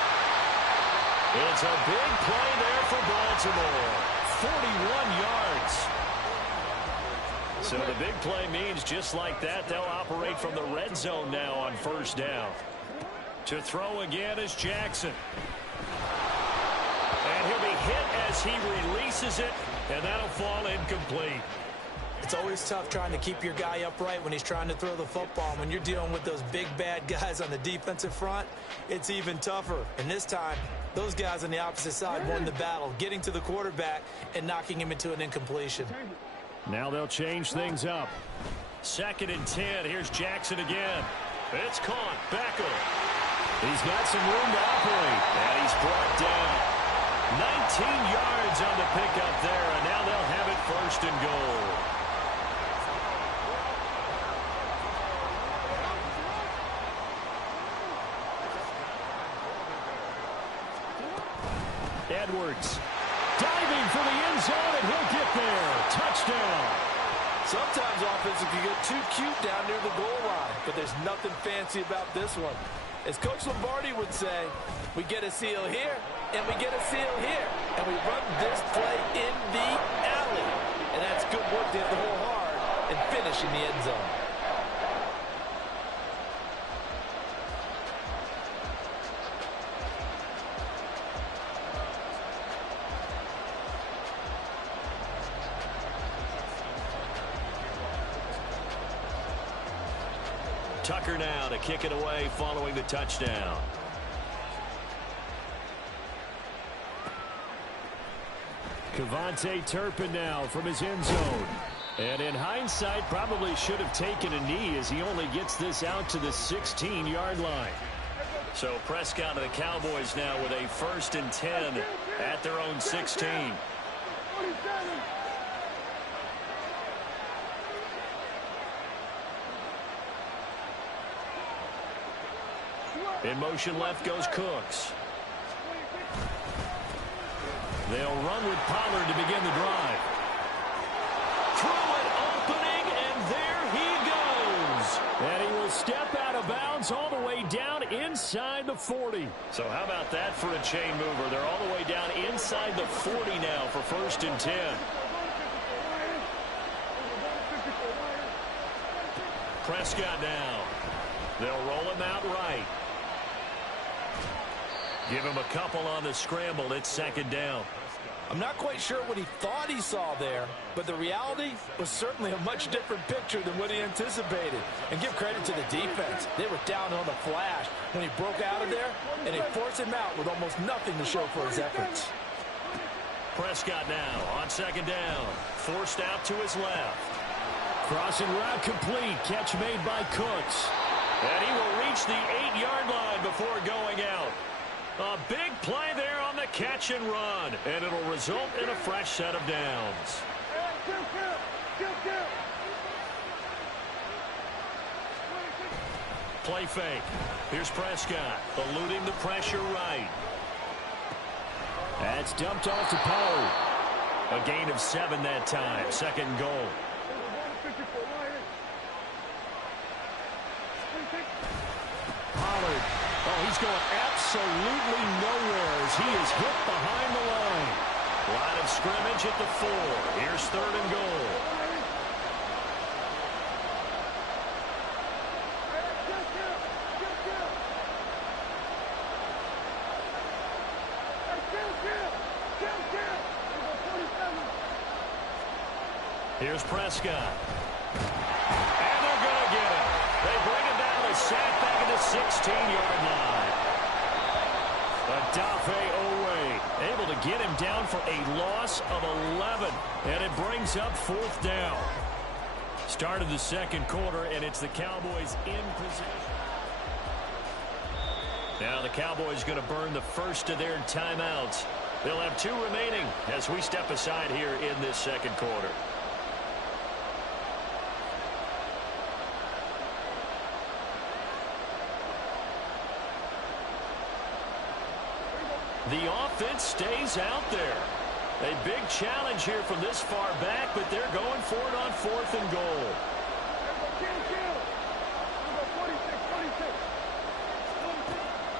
It's a big play there for Baltimore. 41 yards. So the big play means just like that, they'll operate from the red zone now on first down. To throw again is Jackson. And he'll be hit as he releases it, and that'll fall incomplete. It's always tough trying to keep your guy upright when he's trying to throw the football. When you're dealing with those big, bad guys on the defensive front, it's even tougher. And this time, those guys on the opposite side won the battle, getting to the quarterback and knocking him into an incompletion. Now they'll change things up. 2nd and 10. Here's Jackson again. It's caught. Beckham. He's got some room to operate. And he's brought down. 19 yards on the pickup there, and now they'll have it 1st and goal. Edwards diving for the end zone, and he'll get there. Touchdown. Sometimes offenses can get too cute down near the goal line, but there's nothing fancy about this one. As Coach Lombardi would say, we get a seal here, and we get a seal here, and we run this play in the alley. And that's good work to hit the hole hard and finish in the end zone. Tucker now to kick it away following the touchdown. Kevontae Turpin now from his end zone. And in hindsight, probably should have taken a knee as he only gets this out to the 16-yard line. So Prescott and the Cowboys now with a 1st and 10 at their own 16. In motion left goes Cooks. They'll run with Pollard to begin the drive. Throw it opening, and there he goes. And he will step out of bounds all the way down inside the 40. So how about that for a chain mover? They're all the way down inside the 40 now for 1st and 10. Prescott now. They'll roll him out right. Give him a couple on the scramble. It's 2nd down. I'm not quite sure what he thought he saw there, but the reality was certainly a much different picture than what he anticipated. And give credit to the defense. They were down on the flash when he broke out of there, and they forced him out with almost nothing to show for his efforts. Prescott now on second down. Forced out to his left. Crossing route complete. Catch made by Cooks. And he will reach the 8-yard line before going out. A big play there on the catch and run. And it'll result in a fresh set of downs. Play fake. Here's Prescott, eluding the pressure right. That's dumped off to Pollard. A gain of 7 that time. Second goal. Pollard. Oh, he's going absolutely nowhere as he is hit behind the line. Line of scrimmage at the 4. Here's third and goal. Here's Prescott. And they're going to get him. They bring him down to sack back at the 16-yard line. Adafe Owe able to get him down for a loss of 11. And it brings up fourth down. Start of the second quarter, and it's the Cowboys in position. Now the Cowboys going to burn the first of their timeouts. They'll have 2 remaining as we step aside here in this second quarter. The offense stays out there. A big challenge here from this far back, but they're going for it on fourth and goal.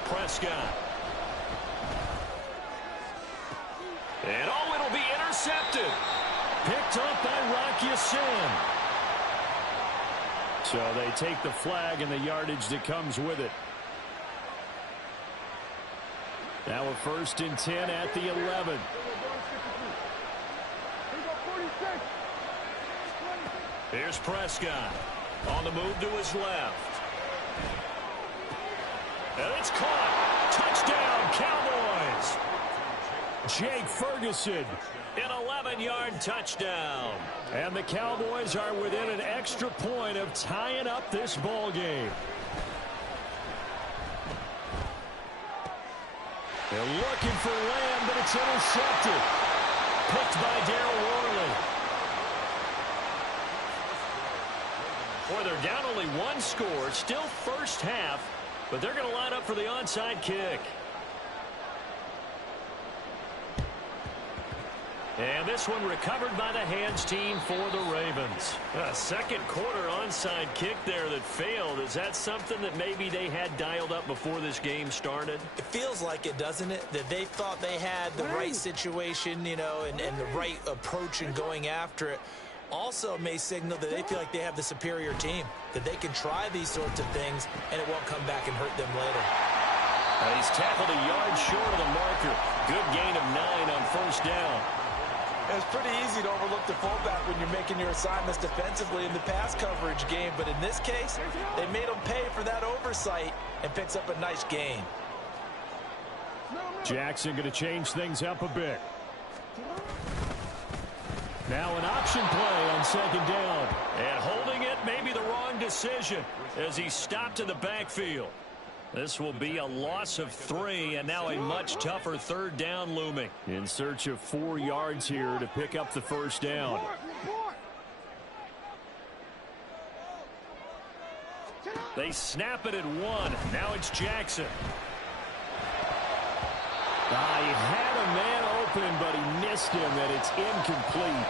Prescott. And oh, it'll be intercepted. Picked up by Rock Ya-Sin. So they take the flag and the yardage that comes with it. Now a 1st and 10 at the 11. Here's Prescott on the move to his left. And it's caught. Touchdown, Cowboys. Jake Ferguson. An 11-yard touchdown. And the Cowboys are within an extra point of tying up this ball game. They're looking for Lamb, but it's intercepted. Picked by Darryl Worley. Boy, they're down only 1 score. Still first half, but they're going to line up for the onside kick. And this one recovered by the hands team for the Ravens. A second quarter onside kick there that failed. Is that something that maybe they had dialed up before this game started? It feels like it, doesn't it? That they thought they had the right situation, you know, and the right approach in going after it. Also may signal that they feel like they have the superior team, that they can try these sorts of things and it won't come back and hurt them later. He's tackled a yard short of the marker. Good gain of 9 on first down. It's pretty easy to overlook the fullback when you're making your assignments defensively in the pass coverage game, but in this case, they made him pay for that oversight and picks up a nice gain. Jackson going to change things up a bit. Now an option play on second down. And holding it may be the wrong decision as he stopped in the backfield. This will be a loss of 3, and now a much tougher 3rd down looming. In search of 4 yards here to pick up the first down. They snap it at 1. Now it's Jackson. He had a man open, but he missed him, and it's incomplete.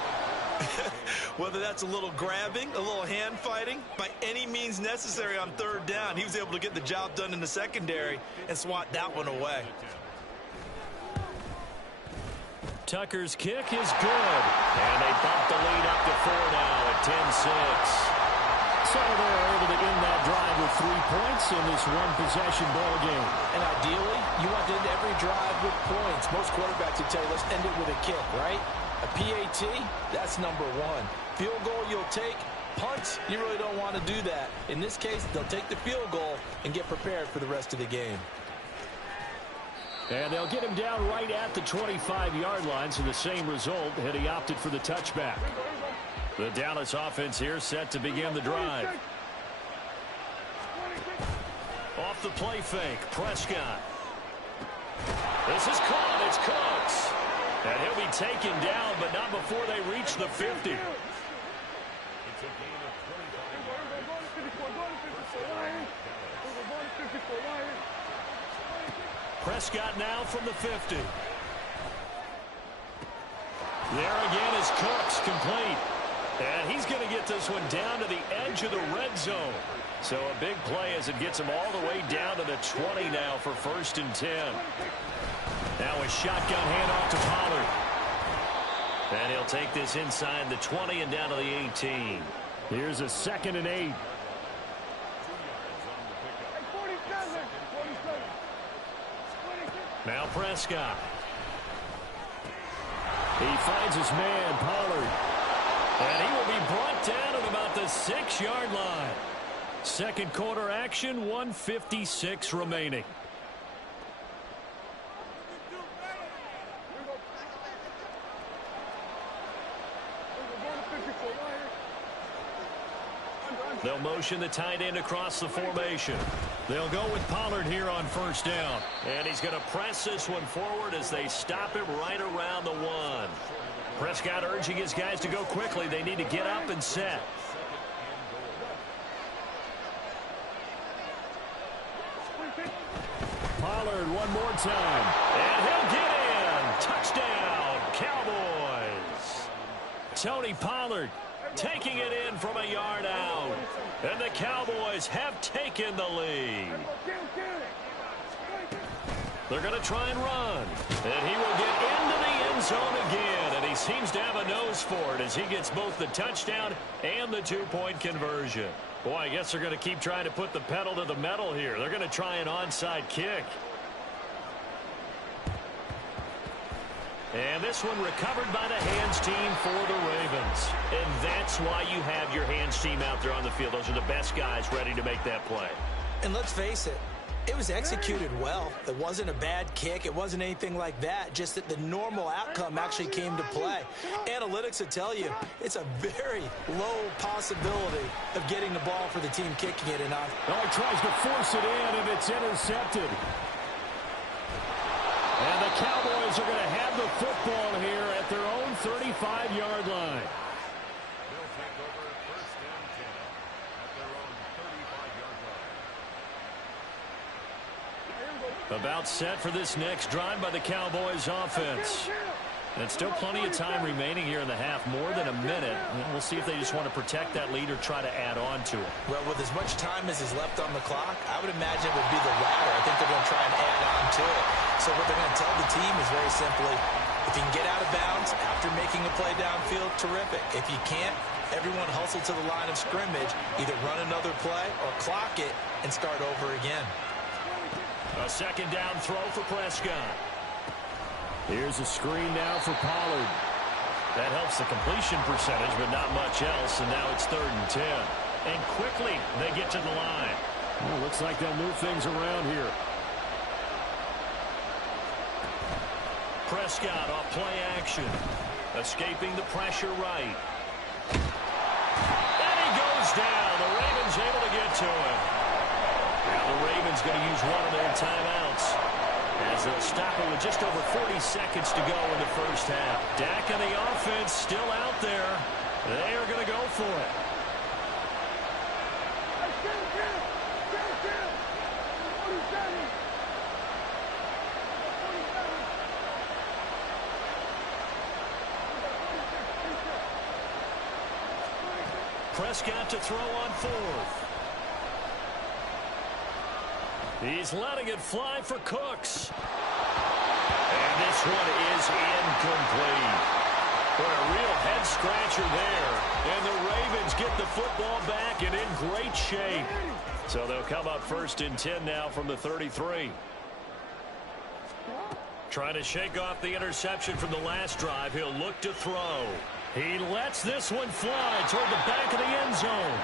Whether that's a little grabbing, a little hand fighting, by any means necessary on 3rd down, he was able to get the job done in the secondary and swat that one away. Tucker's kick is good. And they bump the lead up to 4 now at 10-6. So So they're able to end that drive with 3 points in this one-possession ball game. And ideally, you want to end every drive with points. Most quarterbacks would tell you, let's end it with a kick, right? A PAT, that's number one. Field goal you'll take. Punts, you really don't want to do that. In this case, they'll take the field goal and get prepared for the rest of the game. And they'll get him down right at the 25-yard line, so the same result had he opted for the touchback. The Dallas offense here set to begin the drive. Off the play fake, Prescott. This is caught, it's Cooks. And he'll be taken down, but not before they reach the 50. Prescott now from the 50. There again is Cooks, complete. And he's going to get this one down to the edge of the red zone. So a big play as it gets him all the way down to the 20 now for 1st and 10. Now a shotgun handoff to Pollard. And he'll take this inside the 20 and down to the 18. Here's a 2nd and 8. Now Prescott. He finds his man, Pollard. And he will be brought down at about the 6-yard line. Second quarter action, 1:56 remaining. They'll motion the tight end across the formation. They'll go with Pollard here on 1st down. And he's going to press this one forward as they stop him right around the 1. Prescott urging his guys to go quickly. They need to get up and set. Pollard one more time. And he'll get in. Touchdown, Cowboys. Tony Pollard taking it in from a yard out. And the Cowboys have taken the lead. They're going to try and run. And he will get into the end zone again. And he seems to have a nose for it as he gets both the touchdown and the 2-point conversion. Boy, I guess they're going to keep trying to put the pedal to the metal here. They're going to try an onside kick. And this one recovered by the hands team for the Ravens. And that's why you have your hands team out there on the field. Those are the best guys ready to make that play. And let's face it, it was executed well. It wasn't a bad kick. It wasn't anything like that. Just that the normal outcome actually came to play. Analytics will tell you it's a very low possibility of getting the ball for the team kicking it. And well, he tries to force it in, and it's intercepted. And the Cowboys are going to have the football here at their own 35-yard line. They'll take over 1st and 10 at their own 35-yard line. About set for this next drive by the Cowboys offense. And still plenty of time remaining here in the half, more than a minute. We'll see if they just want to protect that lead or try to add on to it. well, with as much time as is left on the clock, I would imagine it would be the latter. I think they're going to try and add on to it. So what they're going to tell the team is very simply, if you can get out of bounds after making a play downfield, terrific. If you can't, everyone hustle to the line of scrimmage, either run another play or clock it and start over again. A 2nd down throw for Prescott. Here's a screen now for Pollard. That helps the completion percentage, but not much else. And now it's 3rd and 10. And quickly they get to the line. Well, looks like they'll move things around here. Prescott off play action. Escaping the pressure right. And he goes down. The Ravens able to get to him. Now the Ravens going to use one of their timeouts, as they'll stop it with just over 40 seconds to go in the 1st half. Dak and the offense still out there. They are going to go for it. Prescott to throw on 4th. He's letting it fly for Cooks. And this one is incomplete. Boy, a real head-scratcher there. And the Ravens get the football back and in great shape. So they'll come up 1st and 10 now from the 33. Trying to shake off the interception from the last drive. He'll look to throw. He lets this one fly toward the back of the end zone.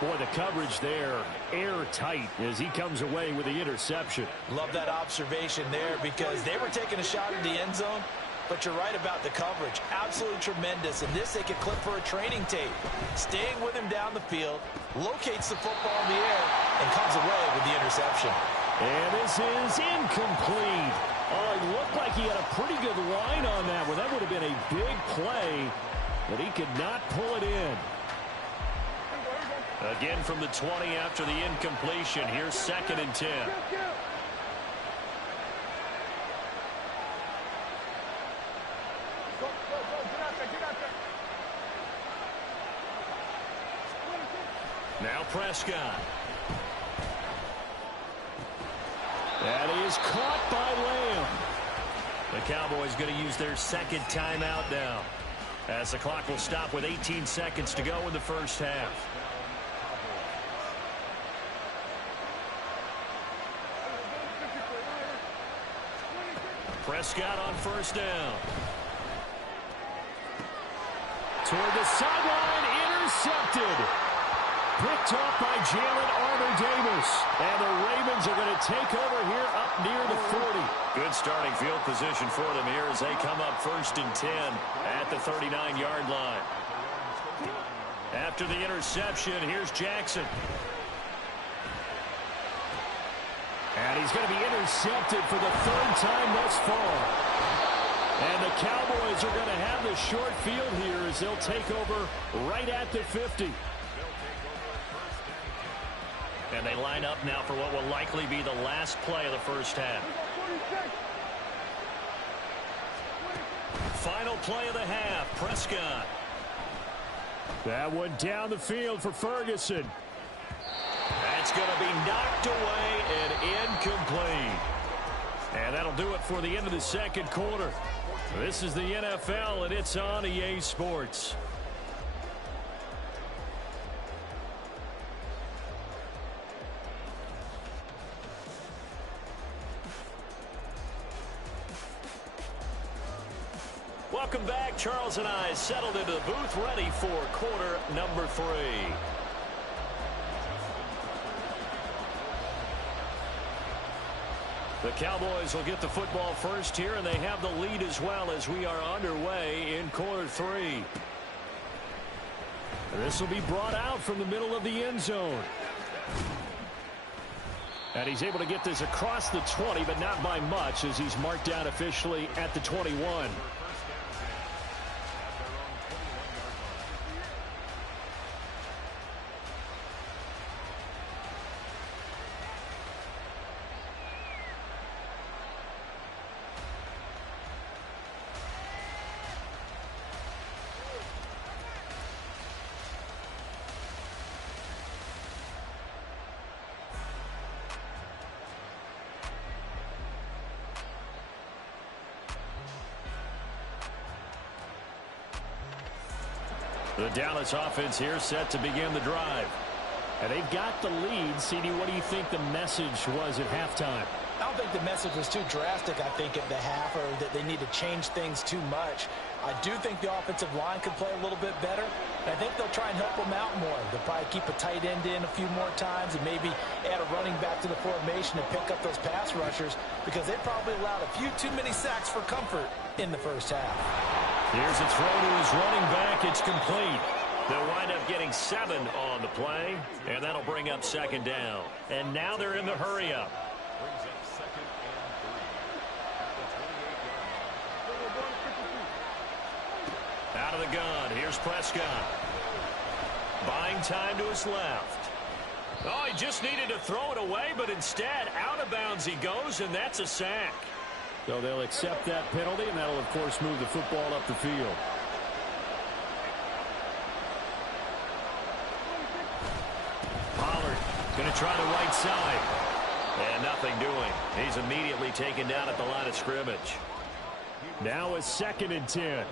Boy, the coverage there, airtight as he comes away with the interception. Love that observation there because they were taking a shot at the end zone, but you're right about the coverage. Absolutely tremendous. And this they could clip for a training tape. Staying with him down the field, locates the football in the air, and comes away with the interception. And this is incomplete. Oh, it looked like he had a pretty good line on that one. That would have been a big play, but he could not pull it in. Again from the 20 after the incompletion. Here's 2nd and 10. Now Prescott. That is caught by Lamb. The Cowboys going to use their 2nd timeout now, as the clock will stop with 18 seconds to go in the first half. Prescott on 1st down. Toward the sideline, intercepted. Picked off by Jalen Armour-Davis. And the Ravens are going to take over here up near the 40. Good starting field position for them here as they come up 1st and 10 at the 39-yard line. After the interception, here's Jackson. And he's going to be intercepted for the 3rd time thus far. And the Cowboys are going to have the short field here as they'll take over right at the 50. And they line up now for what will likely be the last play of the first half. Final play of the half, Prescott. That one down the field for Ferguson. That's going to be knocked away and incomplete. And that'll do it for the end of the 2nd quarter. This is the NFL, and it's on EA Sports. Welcome back. Charles and I settled into the booth, ready for quarter number 3. The Cowboys will get the football first here, and they have the lead as well as we are underway in quarter 3. This will be brought out from the middle of the end zone. And he's able to get this across the 20, but not by much as he's marked down officially at the 21. The Dallas offense here set to begin the drive. And they've got the lead. CD, what do you think the message was at halftime? I don't think the message was too drastic, I think, at the half, or that they need to change things too much. I do think the offensive line could play a little bit better. And I think they'll try and help them out more. They'll probably keep a tight end in a few more times and maybe add a running back to the formation to pick up those pass rushers because they probably allowed a few too many sacks for comfort in the first half. Here's a throw to his running back. It's complete. They'll wind up getting 7 on the play, and that'll bring up 2nd down. And now they're in the hurry-up. Out of the gun, here's Prescott. Buying time to his left. Oh, he just needed to throw it away, but instead, out of bounds he goes, and that's a sack. So they'll accept that penalty, and that'll, of course, move the football up the field. Pollard going to try the right side. And nothing doing. He's immediately taken down at the line of scrimmage. Now a 2nd and 10.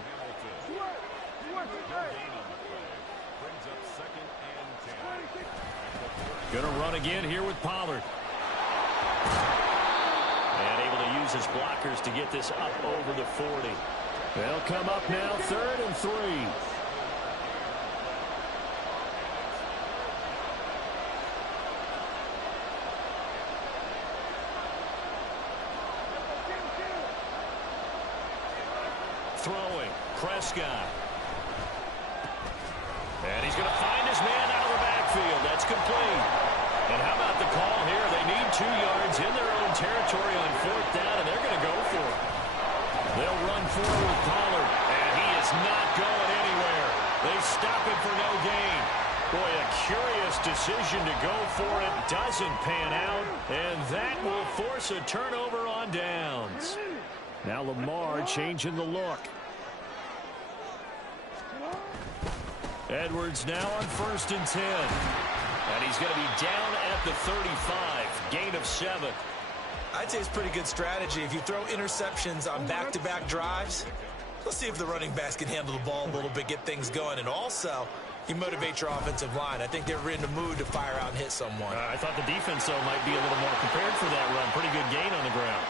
Brings up 2nd and 10. Going to run again here with Pollard. And able to use his blockers to get this up over the 40. They'll come up now 3rd and 3. Throwing, Prescott. And he's going to find his man out of the backfield. That's complete. And how about the call here? They need 2 yards in their own territory on 4th down, and they're going to go for it. They'll run forward with Pollard, and he is not going anywhere. They stop it for no gain. Boy, a curious decision to go for it. Doesn't pan out, and that will force a turnover on downs. Now Lamar changing the look. Edwards now on 1st and 10. And he's going to be down at the 35. Gain of 7. I'd say it's pretty good strategy. If you throw interceptions on back-to-back drives, let's see if the running backs can handle the ball a little bit, get things going. And also, you motivate your offensive line. I think they're in the mood to fire out and hit someone. I thought the defense, though, might be a little more prepared for that run. Pretty good gain on the ground.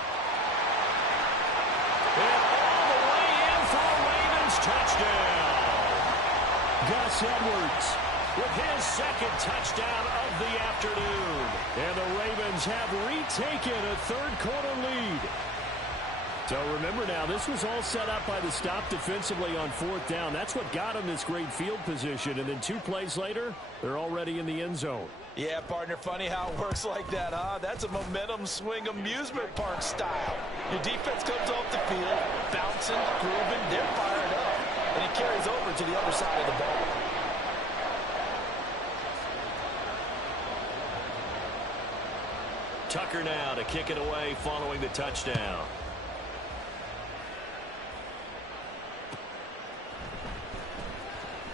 And all the way in for a Ravens touchdown. Gus Edwards with his 2nd touchdown of the afternoon. And the Ravens have retaken a 3rd quarter lead. So remember now, this was all set up by the stop defensively on 4th down. That's what got them this great field position. And then 2 plays later, they're already in the end zone. Yeah, partner, funny how it works like that, huh? That's a momentum swing amusement park style. Your defense comes off the field, bouncing, grooving, they're fired up, and it carries over to the other side of the ball. Tucker now to kick it away following the touchdown.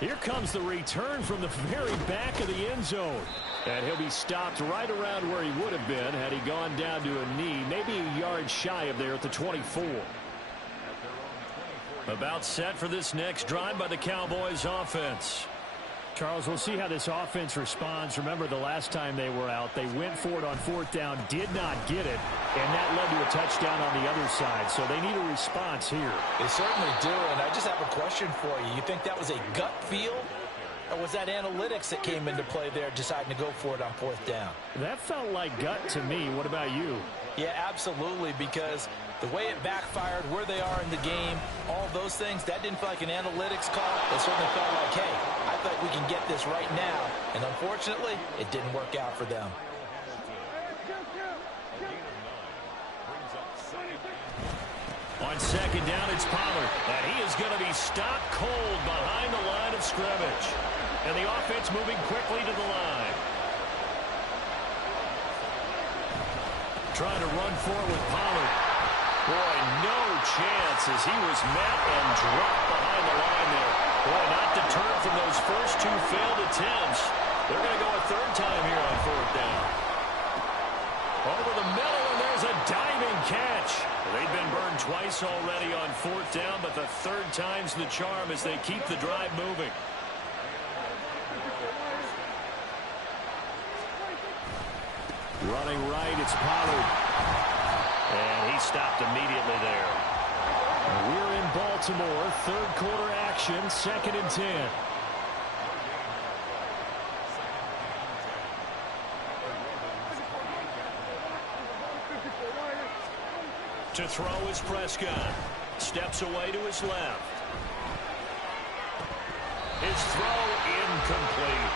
Here comes the return from the very back of the end zone. And he'll be stopped right around where he would have been had he gone down to a knee, maybe a yard shy of there at the 24. About set for this next drive by the Cowboys offense. Charles, we'll see how this offense responds. Remember, the last time they were out, they went for it on 4th down, did not get it, and that led to a touchdown on the other side. So they need a response here. They certainly do, and I just have a question for you. You think that was a gut feel, or was that analytics that came into play there deciding to go for it on 4th down? That felt like gut to me. What about you? Yeah, absolutely, because the way it backfired, where they are in the game, all those things, that didn't feel like an analytics call. It certainly felt like, hey, I thought we can get this right now. And unfortunately, it didn't work out for them. On 2nd down, it's Pollard. And he is going to be stopped cold behind the line of scrimmage. And the offense moving quickly to the line. Trying to run forward with Pollard. Boy, no chance as he was met and dropped behind the line there. Boy, not deterred from those first 2 failed attempts. They're going to go a 3rd time here on 4th down. Over the middle, and there's a diving catch. They've been burned twice already on 4th down, but the 3rd time's the charm as they keep the drive moving. Running right, it's Pollard. And he stopped immediately there. We're in Baltimore. 3rd quarter action, 2nd and 10. To throw is Prescott. Steps away to his left. His throw incomplete.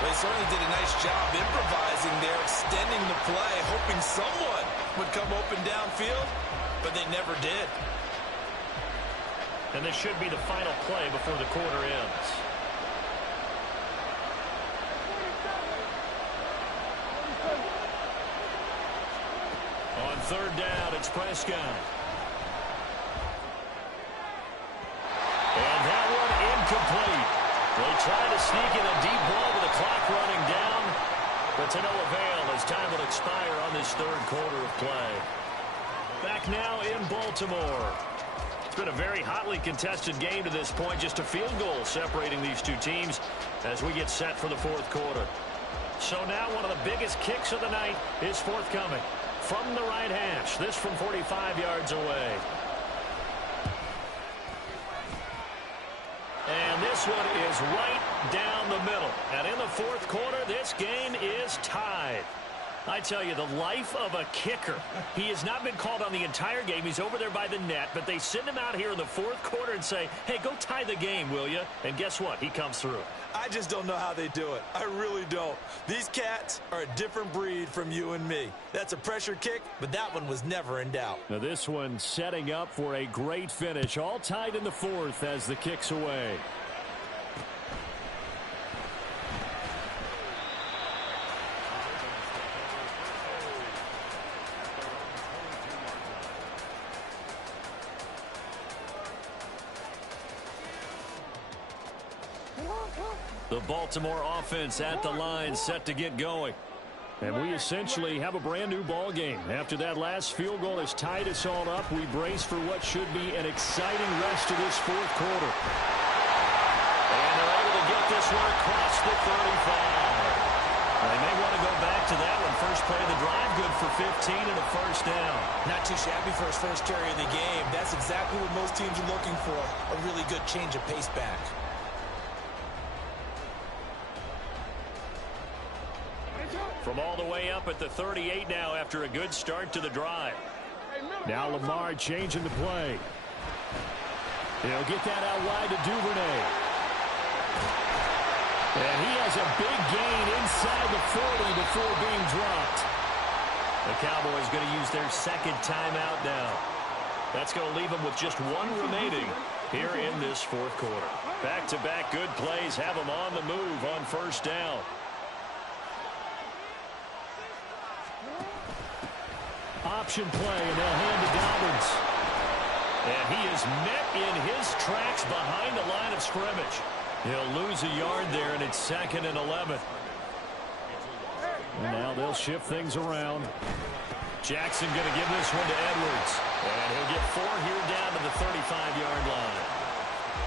They certainly did a nice job improvising there, extending the play, hoping someone would come open downfield, but they never did. And this should be the final play before the quarter ends. On 3rd down, it's Prescott. And that one incomplete. They try to sneak in a deep ball with the clock running down, but to no avail as time will expire on this 3rd quarter of play. Back now in Baltimore. It's been a very hotly contested game to this point. Just a field goal separating these two teams as we get set for the fourth quarter. So now one of the biggest kicks of the night is forthcoming from the right hash. This from 45 yards away. And this one is right down the middle. And in the fourth quarter, this game is tied. I tell you, the life of a kicker. He has not been called on the entire game. He's over there by the net, but they send him out here in the fourth quarter and say, hey, go tie the game, will you? And guess what? He comes through. I just don't know how they do it. I really don't. These cats are a different breed from you and me. That's a pressure kick, but that one was never in doubt. Now this one setting up for a great finish. All tied in the fourth as the kick's away. The Baltimore offense at the line, set to get going. And we essentially have a brand new ball game. After that last field goal has tied us all up, we brace for what should be an exciting rest of this fourth quarter. And they're able to get this one across the 35. They may want to go back to that one. First play of the drive, good for 15 and a first down. Not too shabby for his first carry of the game. That's exactly what most teams are looking for, a really good change of pace back. From all the way up at the 38 now after a good start to the drive. Now Lamar changing the play. He'll get that out wide to Duvernay. And he has a big gain inside the 40 before being dropped. The Cowboys going to use their second timeout now. That's going to leave them with just one remaining here in this fourth quarter. Back-to-back good plays have them on the move on first down. Option play, and they'll hand to Dobbins. And he is met in his tracks behind the line of scrimmage. He'll lose a yard there, and it's 2nd and 11. And now they'll shift things around. Jackson going to give this one to Edwards. And he'll get 4 here down to the 35-yard line.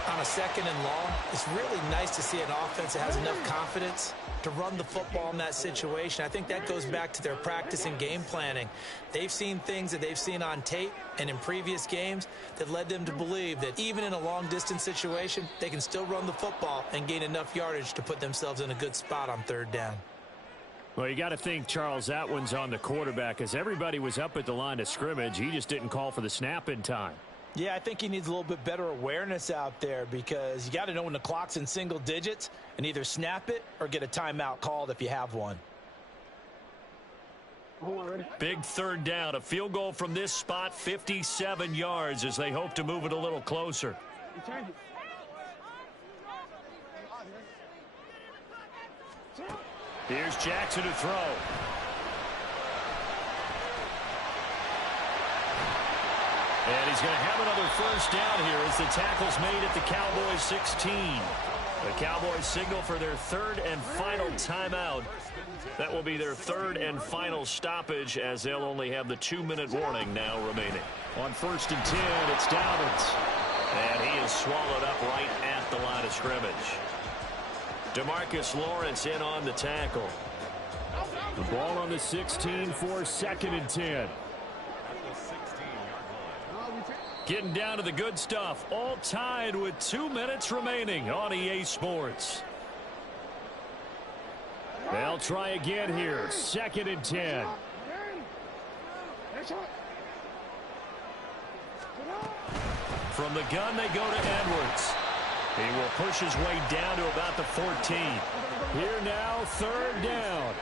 On a 2nd and long, it's really nice to see an offense that has enough confidence to run the football in that situation. I think that goes back to their practice and game planning. They've seen things that they've seen on tape and in previous games that led them to believe that even in a long-distance situation, they can still run the football and gain enough yardage to put themselves in a good spot on 3rd down. Well, you got to think, Charles, that one's on the quarterback. As everybody was up at the line of scrimmage, he just didn't call for the snap in time. Yeah, I think he needs a little bit better awareness out there because you got to know when the clock's in single digits and either snap it or get a timeout called if you have one. Big 3rd down, a field goal from this spot, 57 yards as they hope to move it a little closer. Here's Jackson to throw. And he's going to have another first down here as the tackle's made at the Cowboys 16. The Cowboys signal for their 3rd and final timeout. That will be their 3rd and final stoppage as they'll only have the 2-minute warning now remaining. On 1st and 10, it's Dobbins. And he is swallowed up right at the line of scrimmage. DeMarcus Lawrence in on the tackle. The ball on the 16 for 2nd and 10. Getting down to the good stuff, all tied with 2 minutes remaining on EA Sports. They'll try again here, 2nd and 10. From the gun, they go to Edwards. He will push his way down to about the 14. Here now, 3rd down.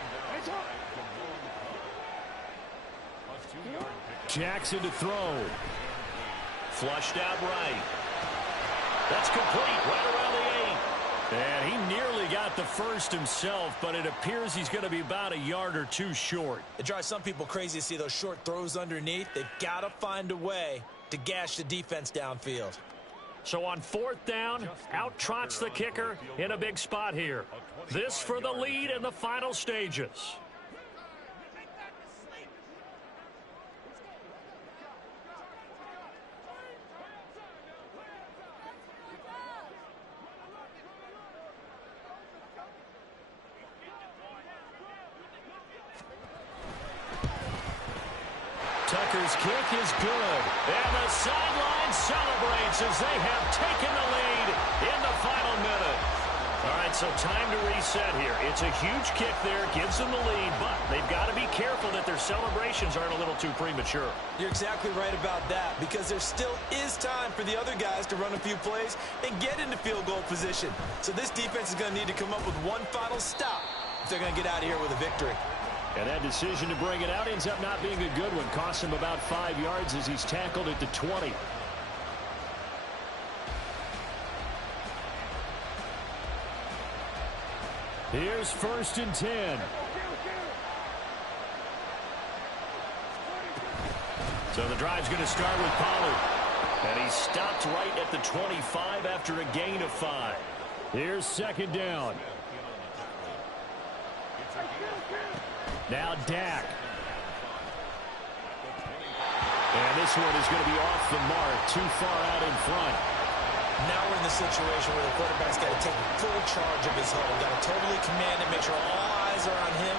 Jackson to throw. Flushed out right. That's complete right around the 8. And he nearly got the first himself, but it appears he's going to be about a yard or 2 short. It drives some people crazy to see those short throws underneath. They've got to find a way to gash the defense downfield. So on 4th down, out trots the kicker in a big spot here. This for the lead in the final stages. Tucker's kick is good. And the sideline celebrates as they have taken the lead in the final minute. All right, so time to reset here. It's a huge kick there, gives them the lead, but they've got to be careful that their celebrations aren't a little too premature. You're exactly right about that, because there still is time for the other guys to run a few plays and get into field goal position. So this defense is going to need to come up with one final stop if they're going to get out of here with a victory. And that decision to bring it out ends up not being a good one. Costs him about 5 yards as he's tackled at the 20. Here's 1st and 10. So the drive's going to start with Pollard. And he's stopped right at the 25 after a gain of 5. Here's 2nd down. Now Dak. And this one is going to be off the mark, too far out in front. Now we're in the situation where the quarterback's got to take full charge of his huddle. Got to totally command it, make sure all eyes are on him.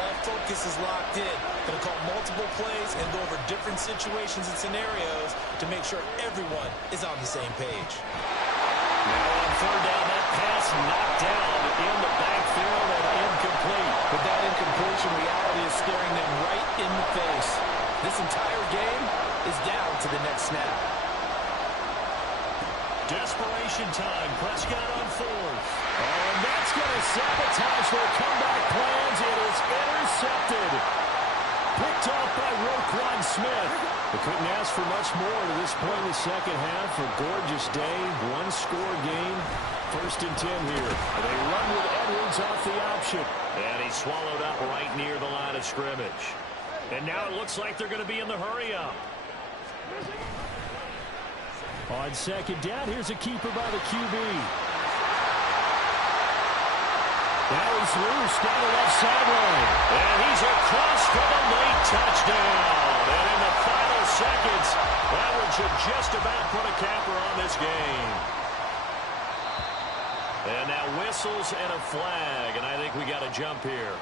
All focus is locked in. Going to call multiple plays and go over different situations and scenarios to make sure everyone is on the same page. Now on 3rd down, that pass knocked down in the backfield and incomplete. But that incompletion reality is staring them right in the face. This entire game is down to the next snap. Desperation time. Prescott on 4th. Oh, and that's going to sabotage their comeback plans. It is intercepted. Picked off by Roquan Smith. They couldn't ask for much more to this point in the second half. A gorgeous day. One-score game. 1st and 10 here. They run with Edwards off the option. And he's swallowed up right near the line of scrimmage. And now it looks like they're going to be in the hurry-up. On 2nd down, here's a keeper by the QB. Now he's loose down the left sideline. And he's across for the late touchdown. And in the final seconds, that one should just about put a capper on this game. And now whistles and a flag, and I think we got a jump here.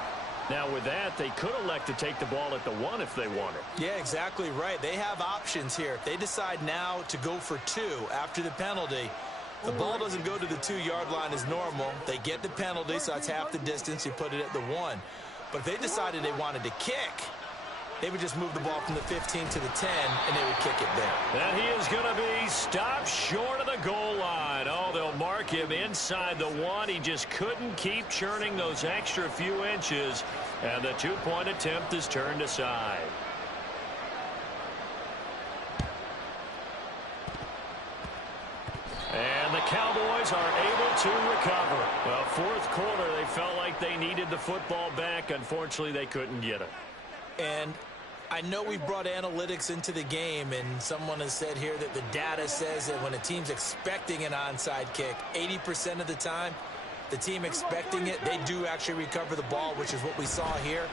Now with that, they could elect to take the ball at the 1 if they wanted. Yeah, exactly right. They have options here. If they decide now to go for 2 after the penalty, the ball doesn't go to the 2-yard line as normal. They get the penalty, so that's half the distance. You put it at the 1. But if they decided they wanted to kick, they would just move the ball from the 15 to the 10, and they would kick it there. And he is going to be stopped short of the goal line. Oh, they'll mark him inside the 1. He just couldn't keep churning those extra few inches, and the 2-point attempt is turned aside. And the Cowboys are able to recover. Well, 4th quarter, they felt like they needed the football back. Unfortunately, they couldn't get it. And I know we brought analytics into the game, and someone has said here that the data says that when a team's expecting an onside kick, 80% of the time, the team expecting it, they do actually recover the ball, which is what we saw here.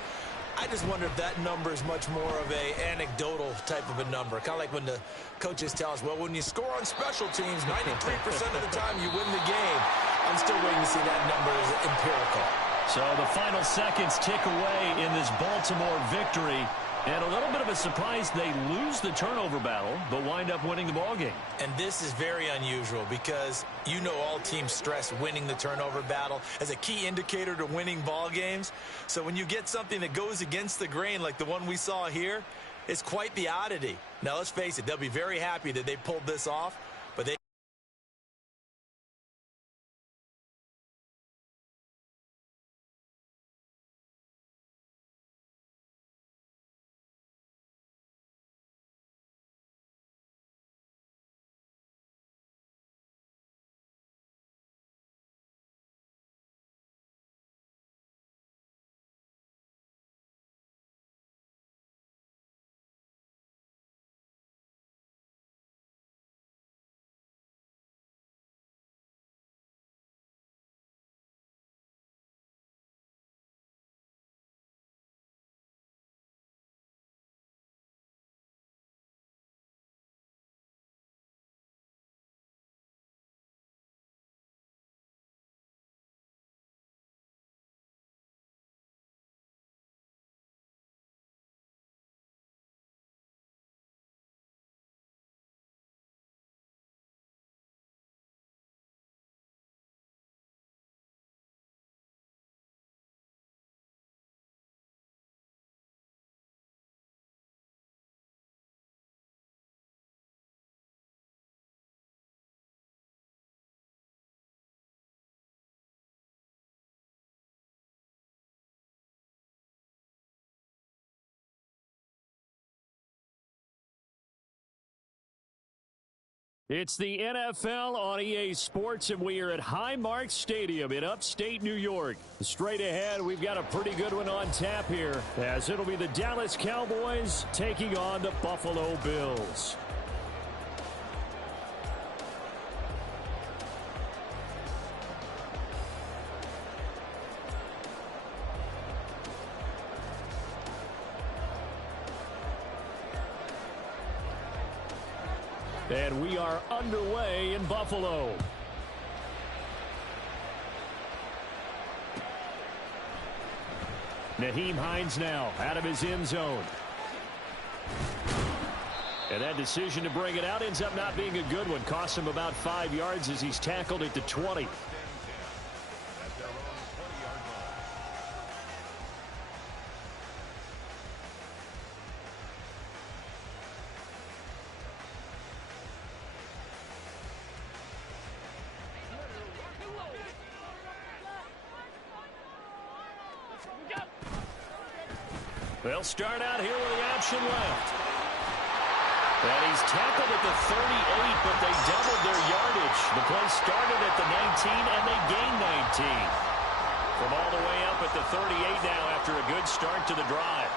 I just wonder if that number is much more of a anecdotal type of a number. Kind of like when the coaches tell us, well, when you score on special teams, 93% of the time you win the game. I'm still waiting to see that number as empirical. So the final seconds tick away in this Baltimore victory. And a little bit of a surprise, they lose the turnover battle, but wind up winning the ballgame. And this is very unusual because you know all teams stress winning the turnover battle as a key indicator to winning ball games. So when you get something that goes against the grain like the one we saw here, it's quite the oddity. Now, let's face it, they'll be very happy that they pulled this off, but they It's the NFL on EA Sports, and we are at Highmark Stadium in upstate New York. Straight ahead, we've got a pretty good one on tap here, as it'll be the Dallas Cowboys taking on the Buffalo Bills. And we are underway in Buffalo. Nyheim Hines now out of his end zone. And that decision to bring it out ends up not being a good one. Costs him about 5 yards as he's tackled at the 20. They'll start out here with the option left. And he's tackled at the 38, but they doubled their yardage. The play started at the 19, and they gained 19. From all the way up at the 38 now after a good start to the drive.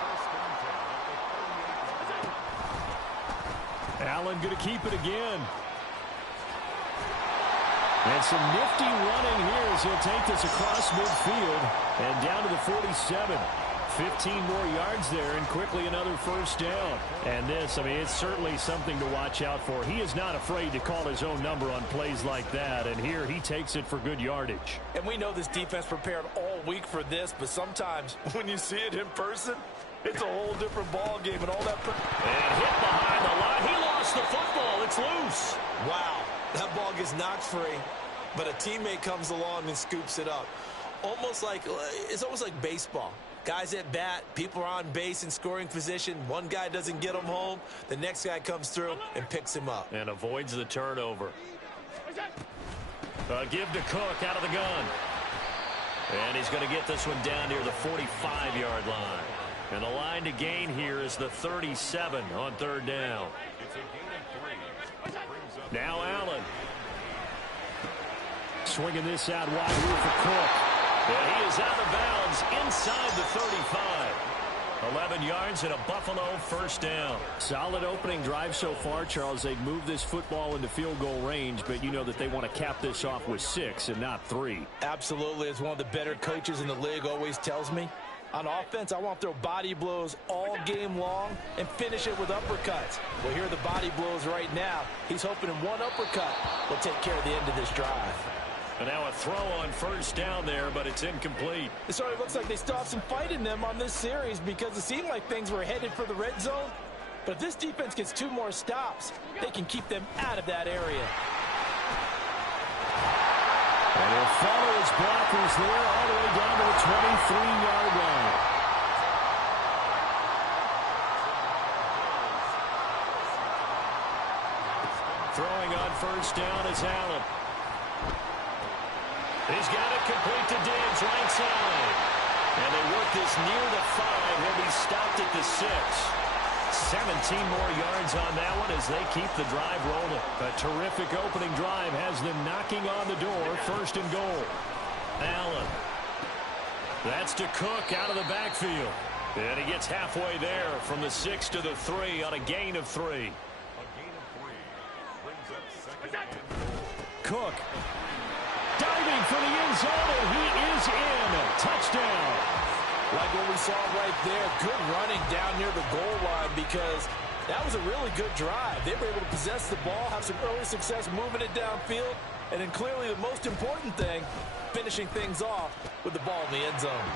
Allen going to keep it again. And some nifty running here as he'll take this across midfield and down to the 47. 15 more yards there, and quickly another first down. And this, I mean, it's certainly something to watch out for. He is not afraid to call his own number on plays like that, and here he takes it for good yardage. And we know this defense prepared all week for this, but sometimes when you see it in person, it's a whole different ball game and all that. And hit behind the line. He lost the football. It's loose. Wow, that ball gets knocked free, but a teammate comes along and scoops it up. It's almost like baseball. Guys at bat, people are on base in scoring position. One guy doesn't get him home. The next guy comes through and picks him up. And avoids the turnover. Give to Cook out of the gun. And he's going to get this one down near the 45-yard line. And the line to gain here is the 37 on third down. Now Allen. Swinging this out wide for Cook. And he is out of bounds inside the 35. 11 yards and a Buffalo first down. Solid opening drive so far, Charles. They've moved this football into field goal range, but you know that they want to cap this off with 6 and not 3. Absolutely. As one of the better coaches in the league always tells me, on offense, I want to throw body blows all game long and finish it with uppercuts. Well, here are the body blows right now. He's hoping in one uppercut will take care of the end of this drive. And now a throw on first down there, but it's incomplete. It sort of looks like they still have some fight in them on this series because it seemed like things were headed for the red zone. But if this defense gets 2 more stops, they can keep them out of that area. And he'll follow his blockers there all the way down to the 23-yard line. Throwing on first down is Allen. He's got it complete to Diggs, right side. And they work this near the 5. He'll be stopped at the 6. 17 more yards on that one as they keep the drive rolling. A terrific opening drive has them knocking on the door. First and goal. Allen. That's to Cook out of the backfield. And he gets halfway there from the 6 to the 3 on a gain of 3. Cook. Diving for the end zone, and he is in. Touchdown. Like what we saw right there, good running down near the goal line because that was a really good drive. They were able to possess the ball, have some early success moving it downfield, and then clearly the most important thing, finishing things off with the ball in the end zone.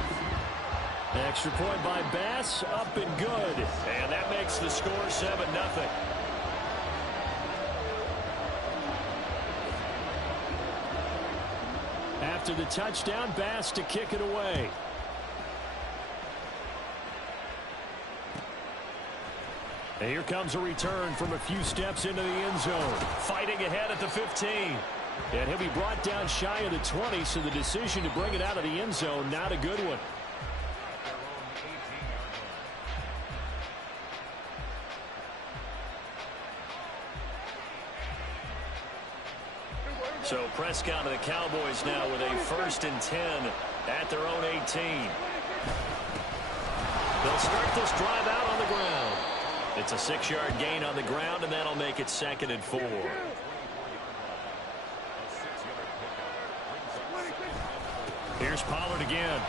Extra point by Bass, up and good. And that makes the score 7-0. After the touchdown, Bass to kick it away. And here comes a return from a few steps into the end zone. Fighting ahead at the 15. And he'll be brought down shy of the 20, so the decision to bring it out of the end zone, not a good one. So Prescott and the Cowboys now with a 1st and 10 at their own 18. They'll start this drive out on the ground. It's a 6-yard gain on the ground, and that'll make it 2nd and 4. Here's Pollard again.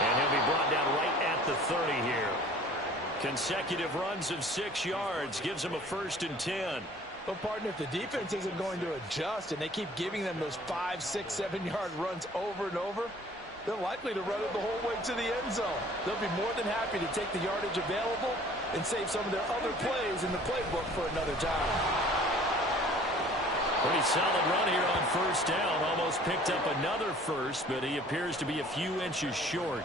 And he'll be brought down right at the 30 here. Consecutive runs of 6 yards gives him a 1st and 10. Well, partner, if the defense isn't going to adjust and they keep giving them those 5, 6, 7-yard runs over and over, they're likely to run it the whole way to the end zone. They'll be more than happy to take the yardage available and save some of their other plays in the playbook for another time. Pretty solid run here on 1st down. Almost picked up another first, but he appears to be a few inches short.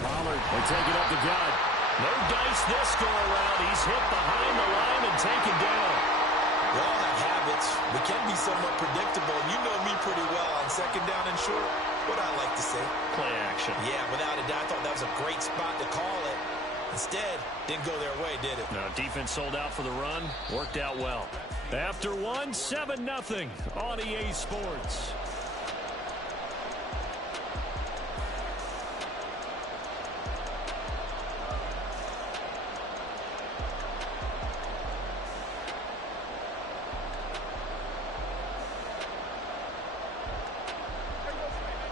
Pollard, they take it up the gut. No dice this go around. He's hit behind the line and taken down. We all have habits. We can be somewhat predictable. You know me pretty well on 2nd down and short. What I like to say. Play action. Yeah, without a doubt. I thought that was a great spot to call it. Instead, didn't go their way, did it? No, defense sold out for the run. Worked out well. After one, 7-0 on EA Sports.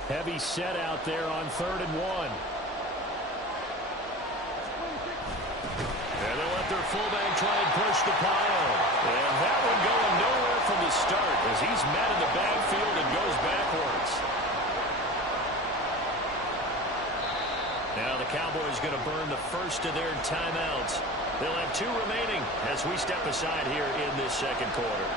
Heavy set out there on 3rd and 1. And they'll let their fullback try and push the pile. And that one going nowhere from the start as he's met in the backfield and goes backwards. Now the Cowboys going to burn the first of their timeouts. They'll have 2 remaining as we step aside here in this 2nd quarter.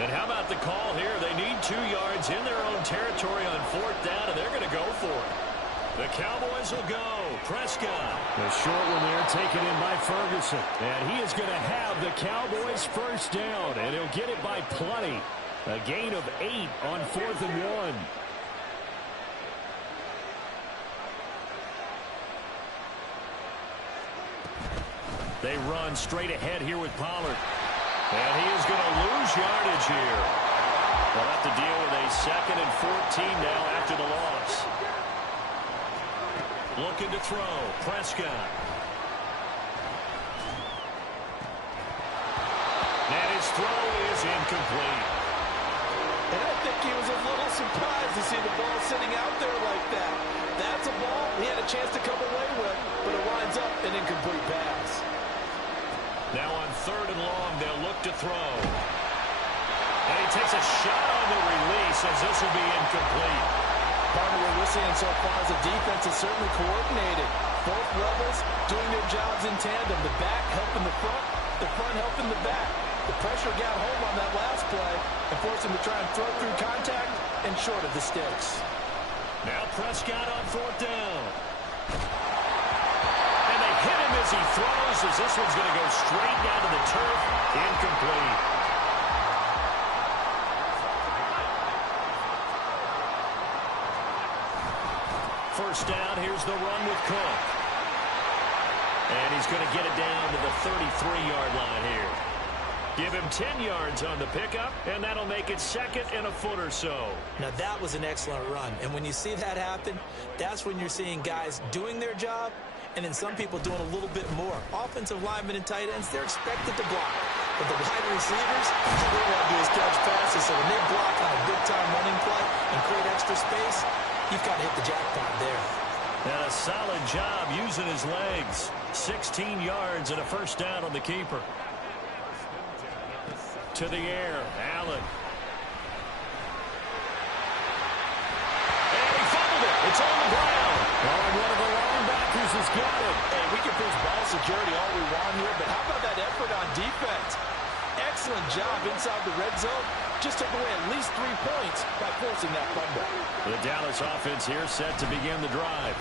And how about the call here? They need 2 yards in their own territory on 4th down, and they're going to go for it. The Cowboys will go. Prescott. The short one there taken in by Ferguson. And he is going to have the Cowboys 1st down, and he'll get it by plenty. A gain of 8 on 4th and 1. They run straight ahead here with Pollard. And he is going to lose yardage here. They'll have to deal with a 2nd and 14 now after the loss. Looking to throw. Prescott. And his throw is incomplete. And I think he was a little surprised to see the ball sitting out there like that. That's a ball he had a chance to come away with, but it winds up an incomplete pass. Now on 3rd and long, they'll look to throw. And he takes a shot on the release as this will be incomplete. Partner, what we're seeing so far is the defense is certainly coordinated. Both levels doing their jobs in tandem. The back helping the front helping the back. The pressure got home on that last play and forced him to try and throw through contact and short of the sticks. Now Prescott on 4th down. Hit him as he throws, as this one's going to go straight down to the turf. Incomplete. First down, here's the run with Cook. And he's going to get it down to the 33-yard line here. Give him 10 yards on the pickup, and that'll make it 2nd and a foot or so. Now, that was an excellent run. And when you see that happen, that's when you're seeing guys doing their job, and then some people doing a little bit more. Offensive linemen and tight ends, they're expected to block. But the wide receivers, all they want to do is catch passes. So when they block on a big-time running play and create extra space, you've got to hit the jackpot there. And a solid job using his legs. 16 yards and a 1st down on the keeper. To the air, Allen. And he fumbled it. It's on the ground. And one of the linebackers has got it. Hey, we can push ball security all we want here, but how about that effort on defense? Excellent job inside the red zone. Just took away at least 3 points by forcing that fumble. The Dallas offense here set to begin the drive.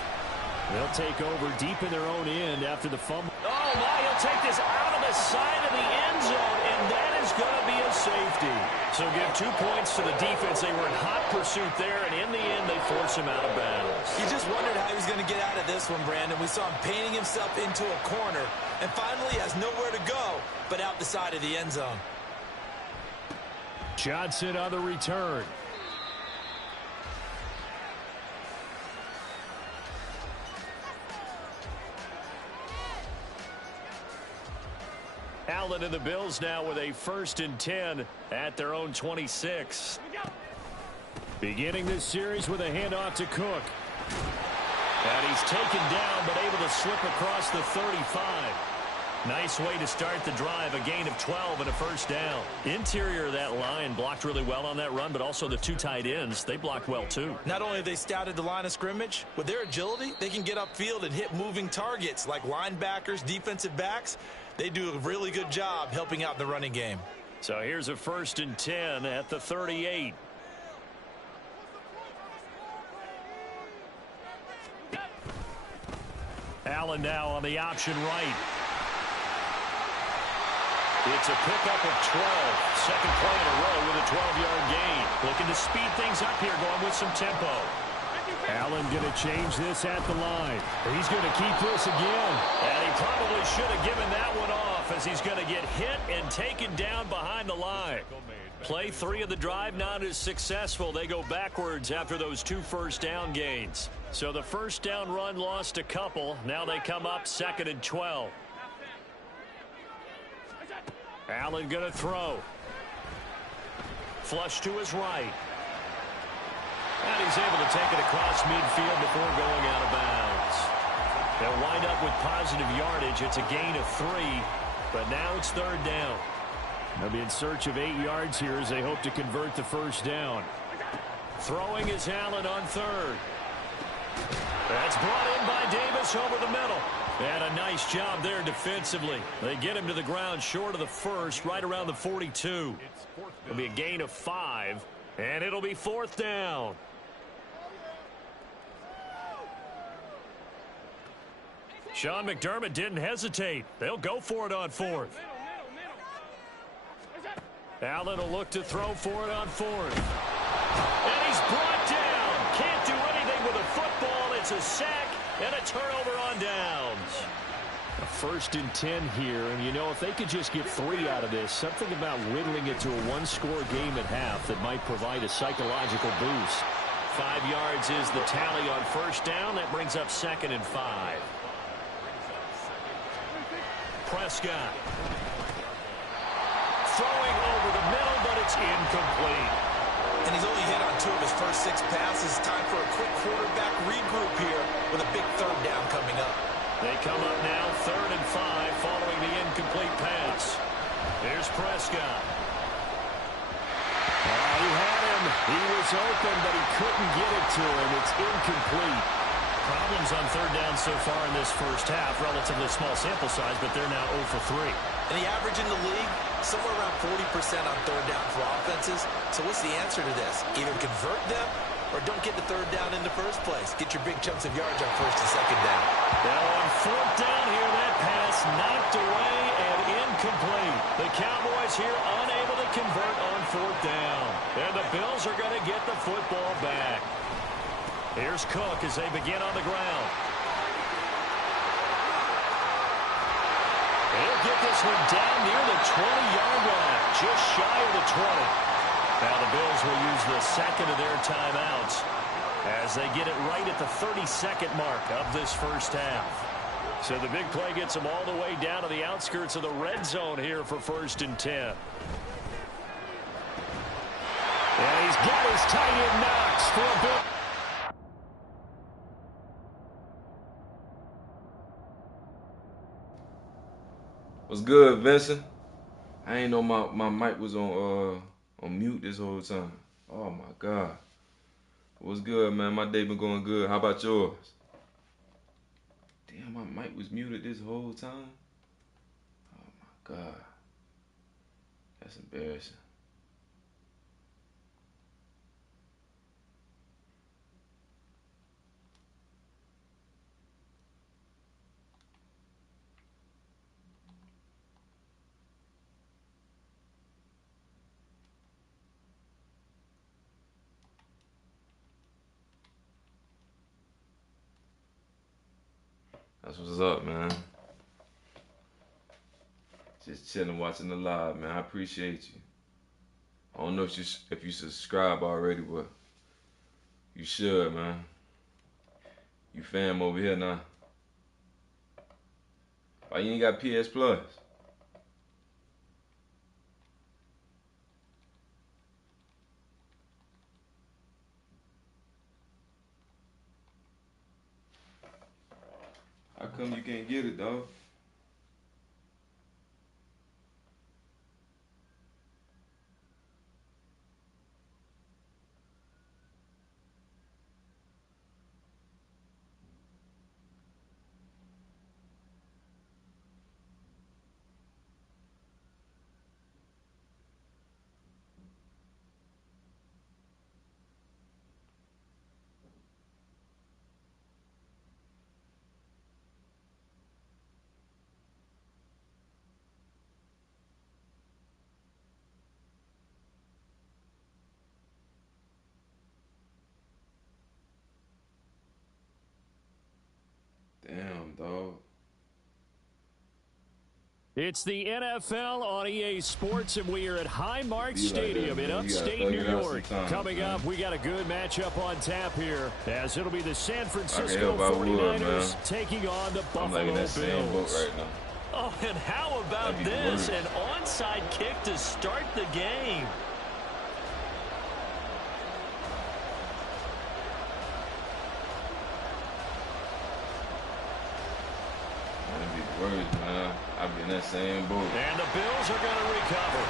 They'll take over deep in their own end after the fumble. Oh, my, he'll take this out of the side of the end zone, and that is going to be a safety. So give 2 points to the defense. They were in hot pursuit there, and in the end, they force him out of bounds. You just wondered how he was going to get out of this one, Brandon. We saw him painting himself into a corner, and finally has nowhere to go but out the side of the end zone. Johnson on the return. Allen and the Bills now with a 1st and 10 at their own 26. Beginning this series with a handoff to Cook. And he's taken down but able to slip across the 35. Nice way to start the drive. A gain of 12 and a 1st down. Interior of that line blocked really well on that run, but also the 2 tight ends, they blocked well too. Not only have they scouted the line of scrimmage, with their agility, they can get upfield and hit moving targets like linebackers, defensive backs. They do a really good job helping out in the running game. So here's a 1st and 10 at the 38. Allen now on the option right. It's a pickup of 12. Second play in a row with a 12-yard gain. Looking to speed things up here, going with some tempo. Allen going to change this at the line. He's going to keep this again. And he probably should have given that one off as he's going to get hit and taken down behind the line. Play 3 of the drive not as successful. They go backwards after those 2 first down gains. So the 1st down run lost a couple. Now they come up 2nd and 12. Allen going to throw. Flush to his right. And he's able to take it across midfield before going out of bounds. They'll wind up with positive yardage. It's a gain of 3, but now it's 3rd down. They'll be in search of 8 yards here as they hope to convert the 1st down. Throwing is Allen on 3rd. That's brought in by Davis over the middle. And a nice job there defensively. They get him to the ground short of the 1st, right around the 42. It'll be a gain of 5, and it'll be 4th down. Sean McDermott didn't hesitate. They'll go for it on 4th. Allen will look to throw for it on 4th. And he's brought down. Can't do anything with a football. It's a sack and a turnover on downs. A 1st and 10 here, and you know, if they could just get 3 out of this, something about whittling it to a 1-score game at half that might provide a psychological boost. 5 yards is the tally on 1st down. That brings up 2nd and 5. Prescott. Throwing over the middle, but it's incomplete. And he's only hit on 2 of his first 6 passes. Time for a quick quarterback regroup here with a big 3rd down coming up. They come up now 3rd and 5 following the incomplete pass. Here's Prescott. He had him. He was open, but he couldn't get it to him. It's incomplete. Problems on 3rd down so far in this 1st half. Relatively small sample size, but they're now 0 for 3. And the average in the league, somewhere around 40% on 3rd down for offenses. So what's the answer to this? Either convert them or don't get the 3rd down in the first place. Get your big chunks of yards on 1st and 2nd down. Now on 4th down here, that pass knocked away and incomplete. The Cowboys here unable to convert on 4th down. And the Bills are going to get the football back. Here's Cook as they begin on the ground. He'll get this one down near the 20-yard line, just shy of the 20. Now the Bills will use the 2nd of their timeouts as they get it right at the 32nd mark of this 1st half. So the big play gets them all the way down to the outskirts of the red zone here for 1st and 10. And he's got his tight end Knox for a bit. What's good, Vincent? I ain't know my mic was on mute this whole time. Oh my God. What's good, man? My day been going good. How about yours? Damn, my mic was muted this whole time. Oh my God. That's embarrassing. That's what's up, man. Just chilling, watching the live, man. I appreciate you. I don't know if you subscribe already, but you should, man. You fam over here now. Why you ain't got PS Plus? How come you can't get it, dog? Damn, dog. It's the NFL on EA Sports, and we are at Highmark Stadium in man. upstate New York. Coming man. up, we got a good matchup on tap here, as it'll be the San Francisco help, I would, 49ers taking on the I'm like Buffalo in that same boat Bills. right now. Oh, and how about That'd be this? worse. An onside kick to start the game. That'd be worse, man. I'd be in that same boat. And the Bills are going to recover.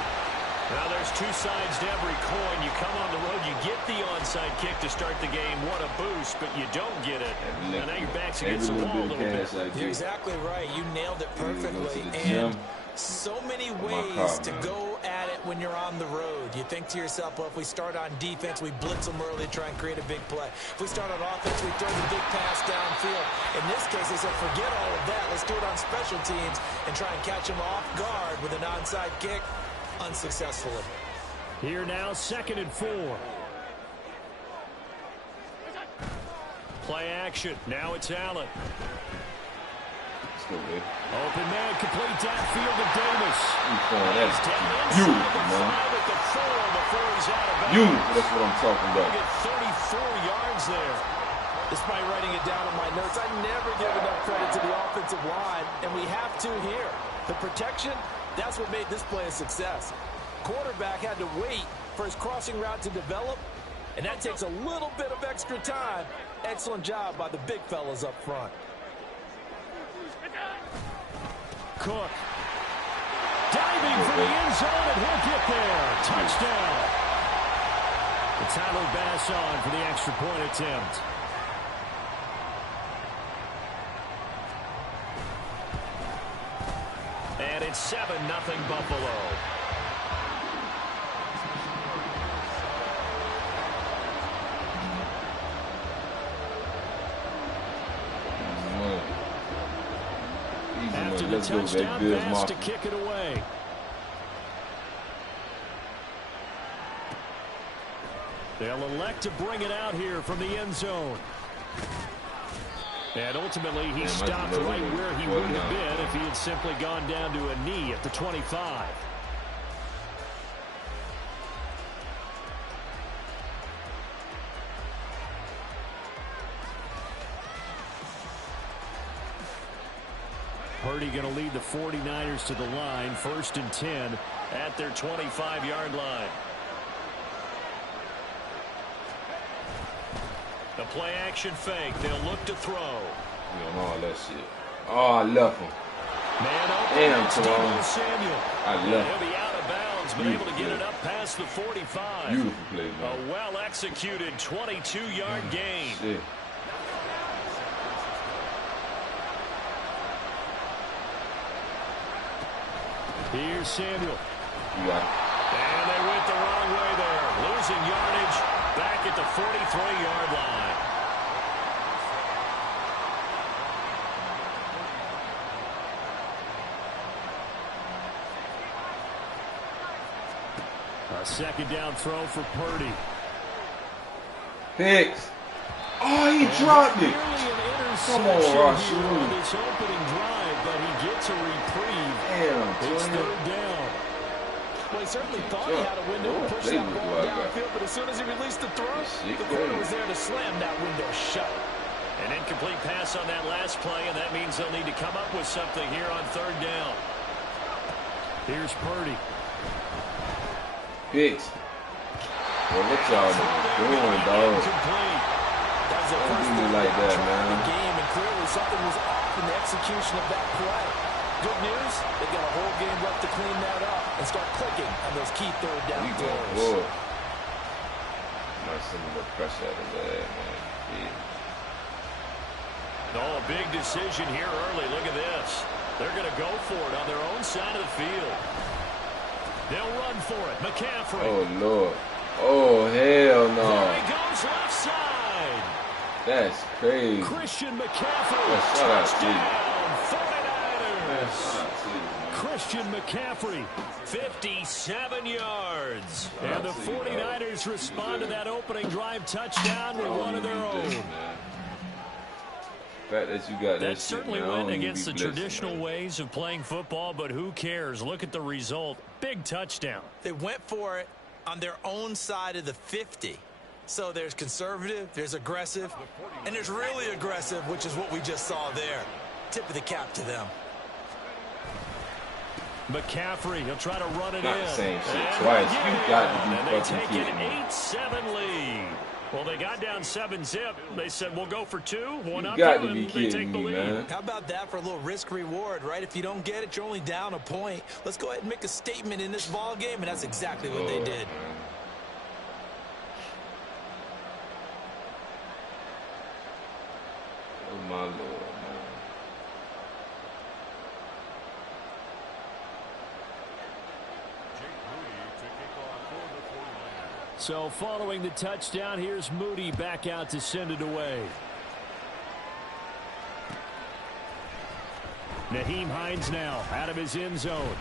Now, there's two sides to every coin. You come on the road, you get the onside kick to start the game. What a boost, but you don't get it. And now your back's against the wall a little bit. You're exactly right. You nailed it perfectly. And so many ways to go at it when you're on the road. You think to yourself, well, if we start on defense, we blitz them early, try and create a big play. If we start on offense, we throw the big pass downfield. In this case, they said, forget all of that. Let's do it on special teams and try and catch them off guard with an onside kick. Unsuccessfully. Here now, 2nd and 4. Play action. Now it's Allen. Let's go, baby. Open man, complete downfield to Davis. That's Beautiful, man. At the 4 before he's out of bounds. Beautiful. That's what I'm talking about. Get 34 yards there. Despite writing it down in my notes, I never give enough credit to the offensive line, and we have to here. The protection, that's what made this play a success. Quarterback had to wait for his crossing route to develop, and that takes a little bit of extra time. Excellent job by the big fellas up front. Cook. Diving for the end zone, and he'll get there. Touchdown. And Tyler Bass on for the extra point attempt. And it's 7-0 Buffalo. After the touchdown pass to kick it away. They'll elect to bring it out here from the end zone. And ultimately, he stopped right where he would have been if he had simply gone down to a knee at the 25. Purdy going to lead the 49ers to the line, 1st and 10 at their 25-yard line. The play action fake. They'll look to throw. All that shit. Oh, I left him. Man open. Damn, It's Toronto. Deebo Samuel. I left him. He'll be out of bounds, but able to get it up past the 45. Beautiful play, man. A well-executed 22-yard gain. Shit. Here's Samuel. You got it. And they went the wrong way there. Losing yardage back at the 43-yard line. A 2nd down throw for Purdy. Picks. Oh, he dropped it. Nearly an Come on, interception here Rashid. on this opening drive, but he gets a reprieve. Damn, It's Junior. third down. Well, he certainly thought he had a window to push that ball downfield, but as soon as he released the throw, the corner was there to slam that window shut. An incomplete pass on that last play, and that means they'll need to come up with something here on third down. Here's Purdy. Picks. Well, what y'all doing, dog? That was the Don't first do me thing like that, tried in man. the game, and clearly something was off in the execution of that play. Good news, they got a whole game left to clean that up and start clicking on those key third down We going throws. forward. Might send a little pressure out of that, man. Yeah. Oh, a big decision here early. Look at this. They're going to go for it on their own side of the field. They'll run for it. McCaffrey. Oh, Lord. Oh, hell no. There he goes left side. That's crazy. Christian McCaffrey. Yeah, shout out to you. Touchdown, 49ers. Shout out to you, man. Christian McCaffrey, 57 yards. And the 49ers respond to that opening drive touchdown with one of their own. The fact that you got That shit, certainly man, I went don't even against be the blessing, traditional man. ways of playing football, but who cares? Look at the result. Big touchdown. They went for it on their own side of the 50. So there's conservative, there's aggressive, and there's really aggressive, which is what we just saw there. Tip of the cap to them. McCaffrey, he'll try to run it Not in. the same shit And twice. again, You got to be and they fucking take kidding an me. 8-7 lead. Well, they got down 7-zip. They said, we'll go for two. One You up got you, to be and they take kidding the me, lead. man. How about that for a little risk-reward, right? If you don't get it, you're only down a point. Let's go ahead and make a statement in this ball game, and that's exactly what they did. Oh, my Lord, man. So following the touchdown, here's Moody back out to send it away. Nyheim Hines now out of his end zone.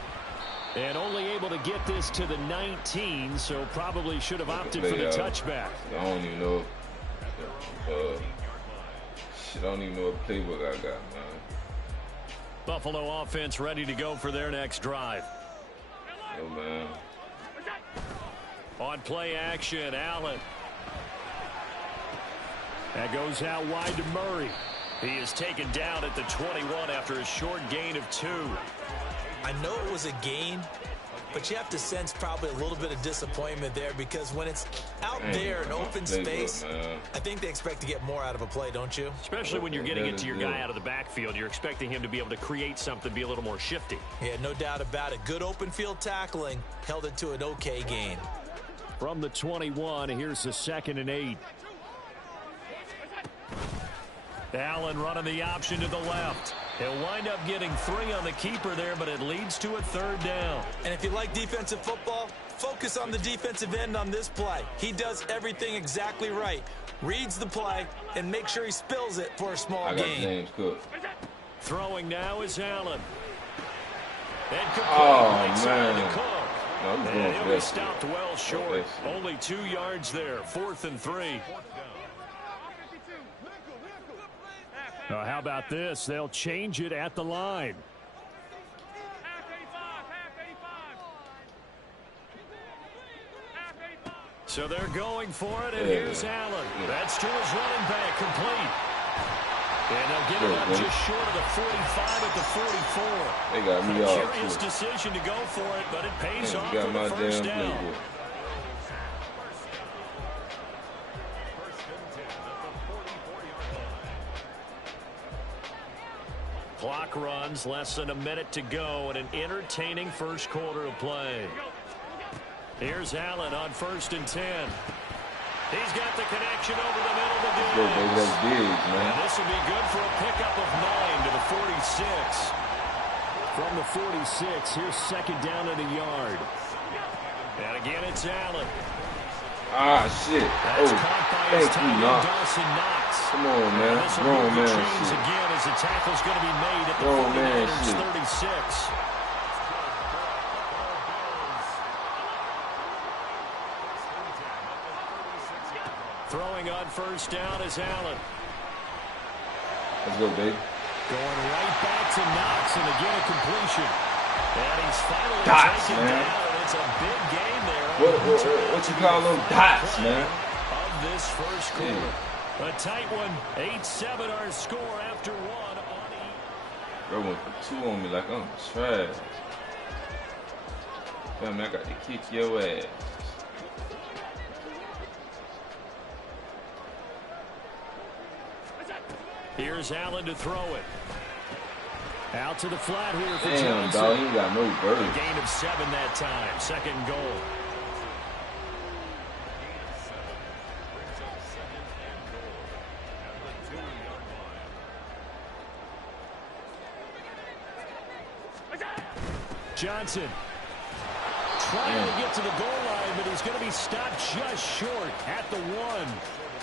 And only able to get this to the 19, so probably should have opted for the touchback. I don't even know. Shit, I don't even know what playbook I got, man. Buffalo offense ready to go for their next drive. Oh, man. On play action, Allen. That goes out wide to Murray. He is taken down at the 21 after a short gain of 2. I know it was a gain, but you have to sense probably a little bit of disappointment there because when it's out there in open space, I think they expect to get more out of a play, don't you? Especially when you're getting it to your guy out of the backfield. You're expecting him to be able to create something, be a little more shifty. Yeah, no doubt about it. Good open field tackling, held it to an okay gain. From the 21, here's the 2nd and 8. Allen running the option to the left. He'll wind up getting 3 on the keeper there, but it leads to a 3rd down. And if you like defensive football, focus on the defensive end on this play. He does everything exactly right. Reads the play and make sure he spills it for a small I got gain. James Cook. Throwing now is Allen. And Oh, man. To Cook. No, I'm And going he'll for be that stopped shit. well short. That Only 2 yards there. 4th and 3. How about this? They'll change it at the line. So they're going for it, and here's Allen. That's to his running back, complete. And they'll get it up just short of the 45 at the 44. They got me A off, curious too. decision to go for it, but it pays Man, off you got for my the first damn down. playbook. Clock runs, less than a minute to go, and an entertaining first quarter of play. Here's Allen on 1st and 10. He's got the connection over the middle to Diggs. Go, baby, that's Diggs, man. And this will be good for a pickup of 9 to the 46. From the 46, here's 2nd down and a yard. And again, it's Allen. Ah, shit. That's Oh, caught by his thank you, tight end, Knox. Dawson Knox. Come on, man. This will Grown move the man chains shit. again as the tackle's going to be made at the Grown man 49ers shit. 36. Throwing on 1st down is Allen. Let's go, baby. Going right back to Knox, and again a completion. And he's finally Dots, taken man. down, and it's a big game there. What you call them? Dots, man. Of this first quarter. A tight one. 8-7 our score after one on E. Bro went for 2 on me like I'm trash. Damn, man, I got to kick your ass. Here's Allen to throw it. Out to the flat here for Damn, Johnson. dog, he ain't got no A bird. gain of 7 that time. Second goal. Johnson trying to get to the goal line, but he's going to be stopped just short at the 1.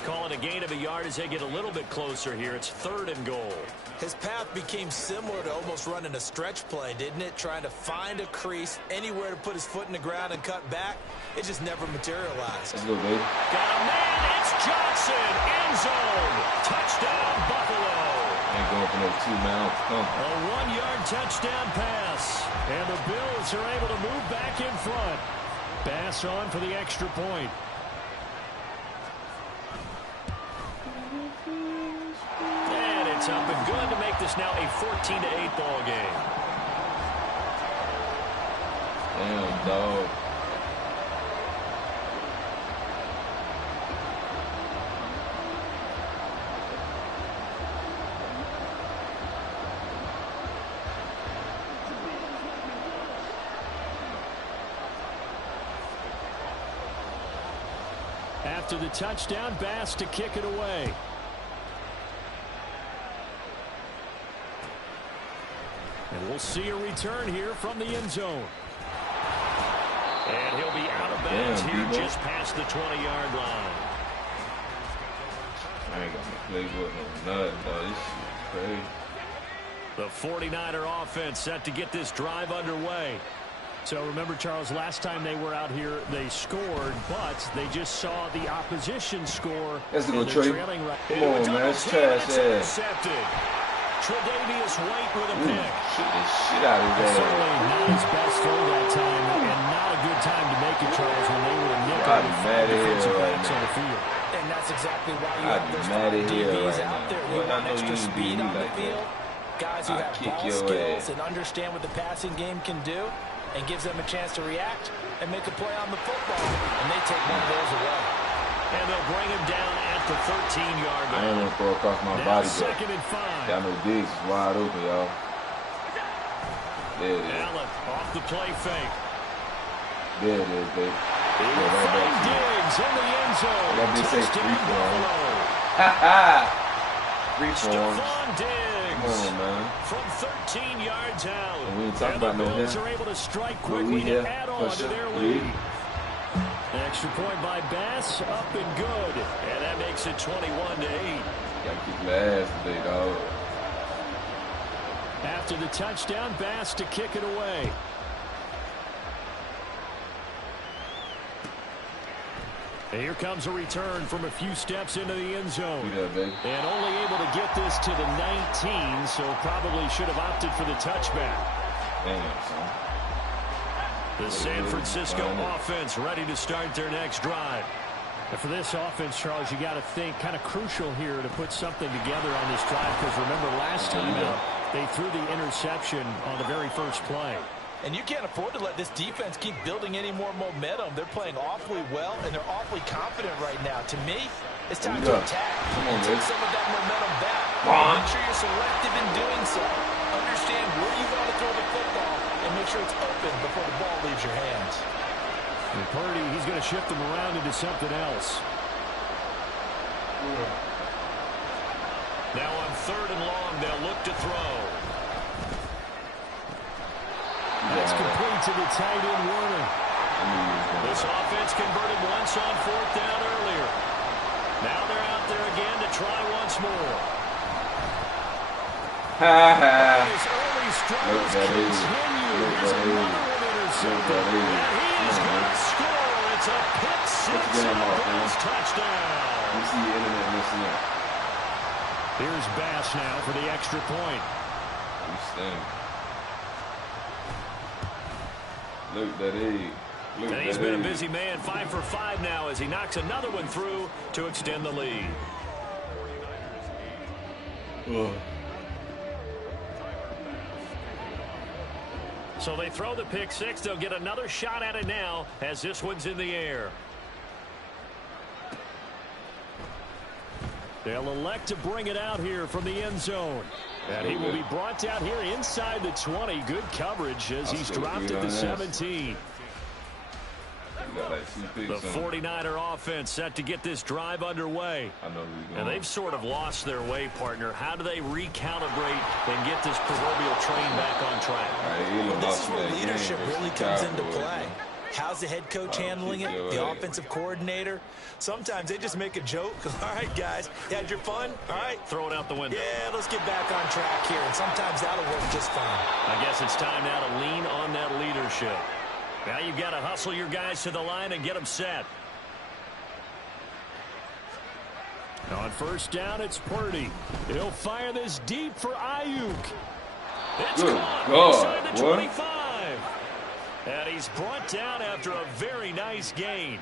Call it a gain of a yard as they get a little bit closer here. It's 3rd and goal. His path became similar to almost running a stretch play, didn't it? Trying to find a crease, anywhere to put his foot in the ground and cut back. It just never materialized. Let's go, baby. Got a man. It's Johnson. End zone. Touchdown, Buffalo. Ain't going for no 2, man. Come. A 1-yard touchdown pass. And the Bills are able to move back in front. Bass on for the extra point. And it's up and good to make this now a 14-8 ball game. Damn, dog. After the touchdown, Bass to kick it away. And we'll see a return here from the end zone. And he'll be out of bounds here just past the 20-yard line. I ain't got my playbook no nothing, dog. This shit crazy. The 49er offense set to get this drive underway. So remember, Charles, last time they were out here, they scored, but they just saw the opposition score. Let's go, Trey. Come on, man. It's trash ass. Intercepted. Tre'Davious White with a pick. Shoot the shit out of his Certainly ass. not his best throw that time, and not a good time to make it, Charles, when they were nickel and five defensive backs on the field. And that's exactly why you I'd have be those mad at here DBs right out now. there. Well, You I want know extra you ain't speed do on the like field. Guys who I'd have kick ball your skills ass. and understand what the passing game can do, and gives them a chance to react and make a play on the football, and they take one of those away. And they'll bring him down at the 13-yard I line. ain't want to throw across my Now body, but 2nd and 5. y'all know Diggs is wide open, y'all. There it is. Allen off the play fake. There it is, baby. He Yeah, will right find back to you. Diggs in the end zone. That bitch say Touchdown, free for him. Buffalo. Ha ha! Free forms. Stephon Diggs. Come on, man. From 13 yards out. And we ain't talking about the no Bills him. are able to strike But quickly we to here. add on For to sure. their lead. Extra point by Bass, up and good. And that makes it 21-8. Gotta kick my ass today, dog. After the touchdown, Bass to kick it away. And here comes a return from a few steps into the end zone. Yeah, baby. And only able to get this to the 19, so probably should have opted for the touchback. Damn, son. The San Francisco offense ready to start their next drive. And for this offense, Charles, you got to think kind of crucial here to put something together on this drive, because remember last time out, they threw the interception on the very first play. And you can't afford to let this defense keep building any more momentum. They're playing awfully well, and they're awfully confident right now. To me, it's time to attack. Come on, Take baby. some of that momentum back. Come on. Make sure you're selective in doing so. Understand where you want to throw the football, and make sure it's open before the ball leaves your hands. And Purdy, he's going to shift them around into something else. Now on 3rd and long, they'll look to throw. That's complete to the tight end, Warner. This offense converted once on 4th down earlier. Now they're out there again to try once more. Ha ha. His early struggles continue. Here's another one intercepted. And he's going to score. It's a pick six and a Bills touchdown. You see the internet messing up. Here's Bass now for the extra point. Look that egg. And he's been a busy man, 5 for 5 now as he knocks another one through to extend the lead. So they throw the pick six. They'll get another shot at it now as this one's in the air. They'll elect to bring it out here from the end zone. And he will be brought down here inside the 20. Good coverage as he's dropped at the 17. The 49er offense set to get this drive underway. And they've sort of lost their way, partner. How do they recalibrate and get this proverbial train back on track? Well, this is where leadership really comes into play. How's the head coach handling it? The offensive coordinator? Sometimes they just make a joke. All right, guys, you had your fun? All right. Throw it out the window. Yeah, let's get back on track here. And sometimes that'll work just fine. I guess it's time now to lean on that leadership. Now you've got to hustle your guys to the line and get them set. On first down, it's Purdy. He'll fire this deep for Ayuk. It's caught inside the 25. And he's brought down after a very nice gain.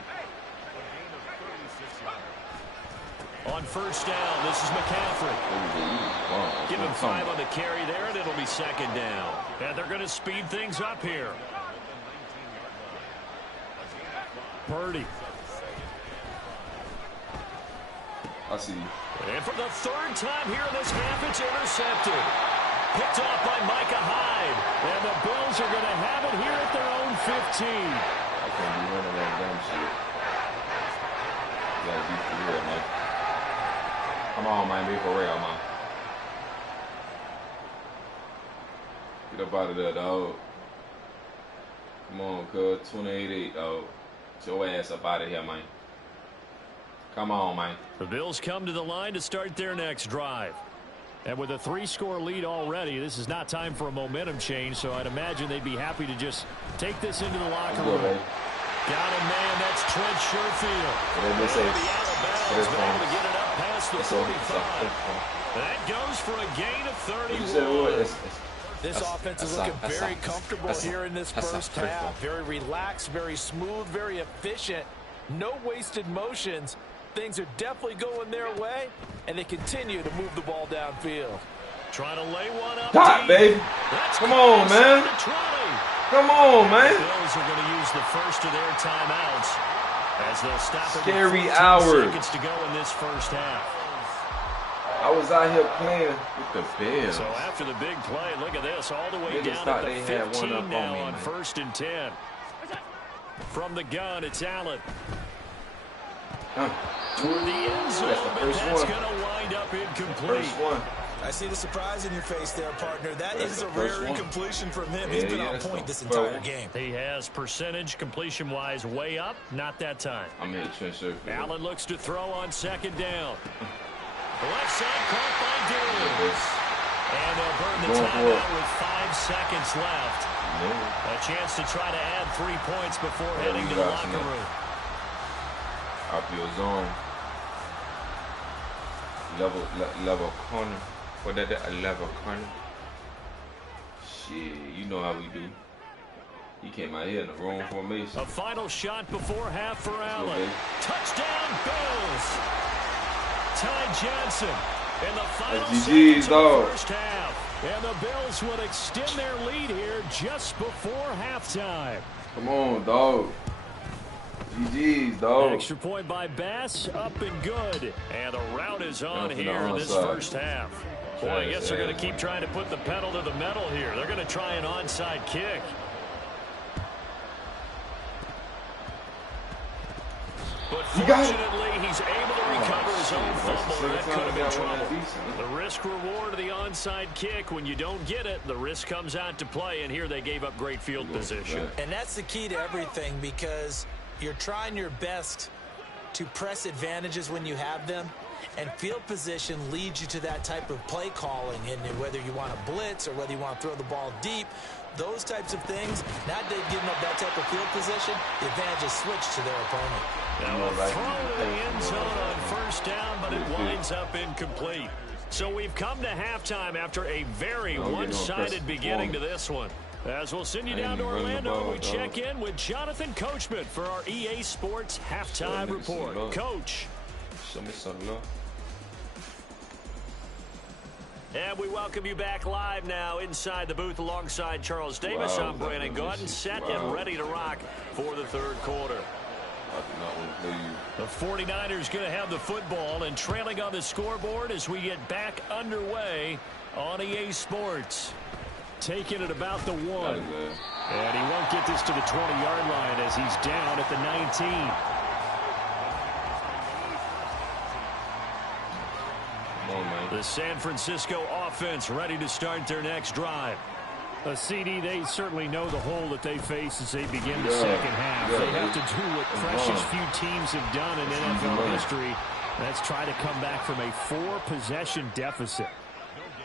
On first down, this is McCaffrey. Give him 5 on the carry there, and it'll be second down. And they're going to speed things up here. Purdy. I see. And for the third time here in this half, it's intercepted. Picked off by Micah Hyde. And the Bills are going to have it here at their own 15. I can't be running that dumb shit. You gotta be for real, man. Come on, man. Be for real, man. Get up out of there, dog. Come on, cuz. 28-8, dog. Get your ass up out of here, man. Come on, man. The Bills come to the line to start their next drive. And with a 3-score lead already, this is not time for a momentum change, so I'd imagine they'd be happy to just take this into the locker room. Got him, man. That's Trent Sherfield. The Alabama's been able to get it up past the 45. That goes for a gain of 31. This offense is looking very comfortable here in this first half. Very relaxed, very smooth, very efficient. No wasted motions. Things are definitely going their way, and they continue to move the ball downfield. Trying to lay one up. Stop, baby. Come on, man. Come on, man. The Bills are going to use the first of their timeouts as they'll stop it. Scary hours. Seconds to go in this first half. I was out here playing with the Bills. So after the big play, look at this, all the way down at the 15 now on first and 10. From the gun, it's Allen. Toward the end zone, but that's going to wind up incomplete. I see the surprise in your face there, partner. That is a rare incompletion from him. He's been on point this entire game. He has percentage completion-wise way up. Not that time. I'm here, Trent Sherfield. Allen looks to throw on second down. The left side caught by Dillon. And they'll burn the timeout with 5 seconds left. A chance to try to add 3 points before heading to the locker room. Up your zone. Level corner. What that? A level corner. Shit, you know how we do. He came out here in the wrong formation. A final shot before half for Allen. Touchdown, Bills. Ty Johnson in the final seconds of the first half. And the Bills will extend their lead here just before halftime. Come on, dog. GG's, dog. Extra point by Bass, up and good. And the route is on here in this first half. Boy, I guess they're going to keep trying to put the pedal to the metal here. They're going to try an onside kick. But fortunately, he's able to recover his own fumble. That could have been trouble. The risk-reward of the onside kick, when you don't get it, the risk comes out to play, and here they gave up great field position. And that's the key to everything, because you're trying your best to press advantages when you have them, and field position leads you to that type of play calling, and whether you want to blitz or whether you want to throw the ball deep, those types of things, now they've given up that type of field position, the advantage is switched to their opponent. Now a throw to the end zone on first down, but it winds up incomplete. So we've come to halftime after a very one-sided beginning to this one. As we'll send you down to Orlando, we check in with Jonathan Coachman for our EA Sports Halftime Report. Coach. Show me some love. And we welcome you back live now inside the booth alongside Charles Davis. I'm Brandon Gordon, set and ready to rock for the third quarter. The 49ers going to have the football and trailing on the scoreboard as we get back underway on EA Sports. Taking it about the 1. And he won't get this to the 20-yard line as he's down at the 19. The San Francisco offense ready to start their next drive. A CD, they certainly know the hole that they face as they begin the second half. They have to do what precious few teams have done in NFL history. That's try to come back from a 4-possession deficit.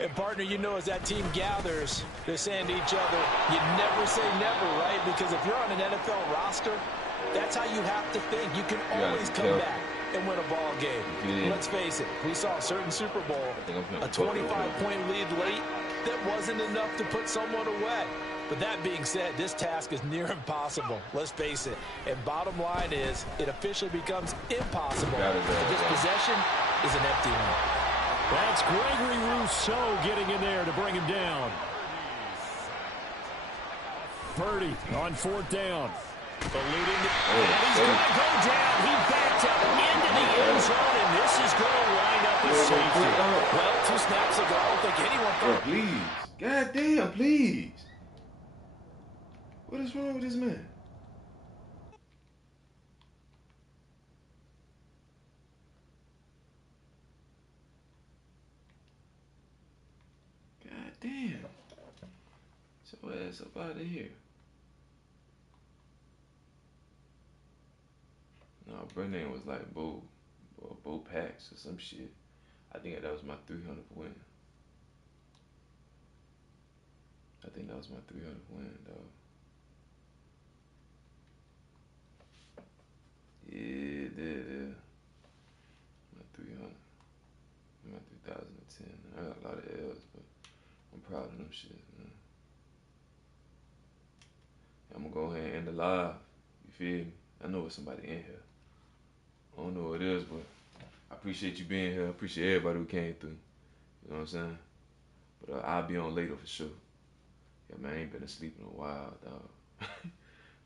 And, partner, you know, as that team gathers, they're saying to each other, you never say never, right? Because if you're on an NFL roster, that's how you have to think. You can always come back and win a ball game. Let's face it, we saw a certain Super Bowl, a 25-point lead late. That wasn't enough to put someone away. But that being said, this task is near impossible. Let's face it. And bottom line is, it officially becomes impossible. But this possession is an empty one. That's Gregory Rousseau getting in there to bring him down. Purdy on 4th down. And he's going to go down. He backed up into the end zone, and this is going to wind up with safety. Well, 2 snaps ago, I don't think anyone thought. Please. God damn, please. What is wrong with this man? God damn. So ass up out of here. No, Brennan was like Bo Pax or some shit. I think that was my 300th win. I think that was my 300th win, dog. Yeah. My 300. My 2010. I got a lot of L's, but I'm proud of them shit, man. I'm gonna go ahead and end the live. You feel me? I know there's somebody in here. I don't know what it is, but I appreciate you being here. I appreciate everybody who came through. You know what I'm saying? But I'll be on later for sure. Yeah, man, I ain't been asleep in a while, dog.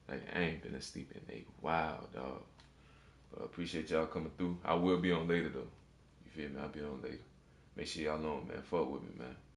Like, I ain't been asleep in a while, dog. But I appreciate y'all coming through. I will be on later, though. You feel me? I'll be on later. Make sure y'all know, man. Fuck with me, man.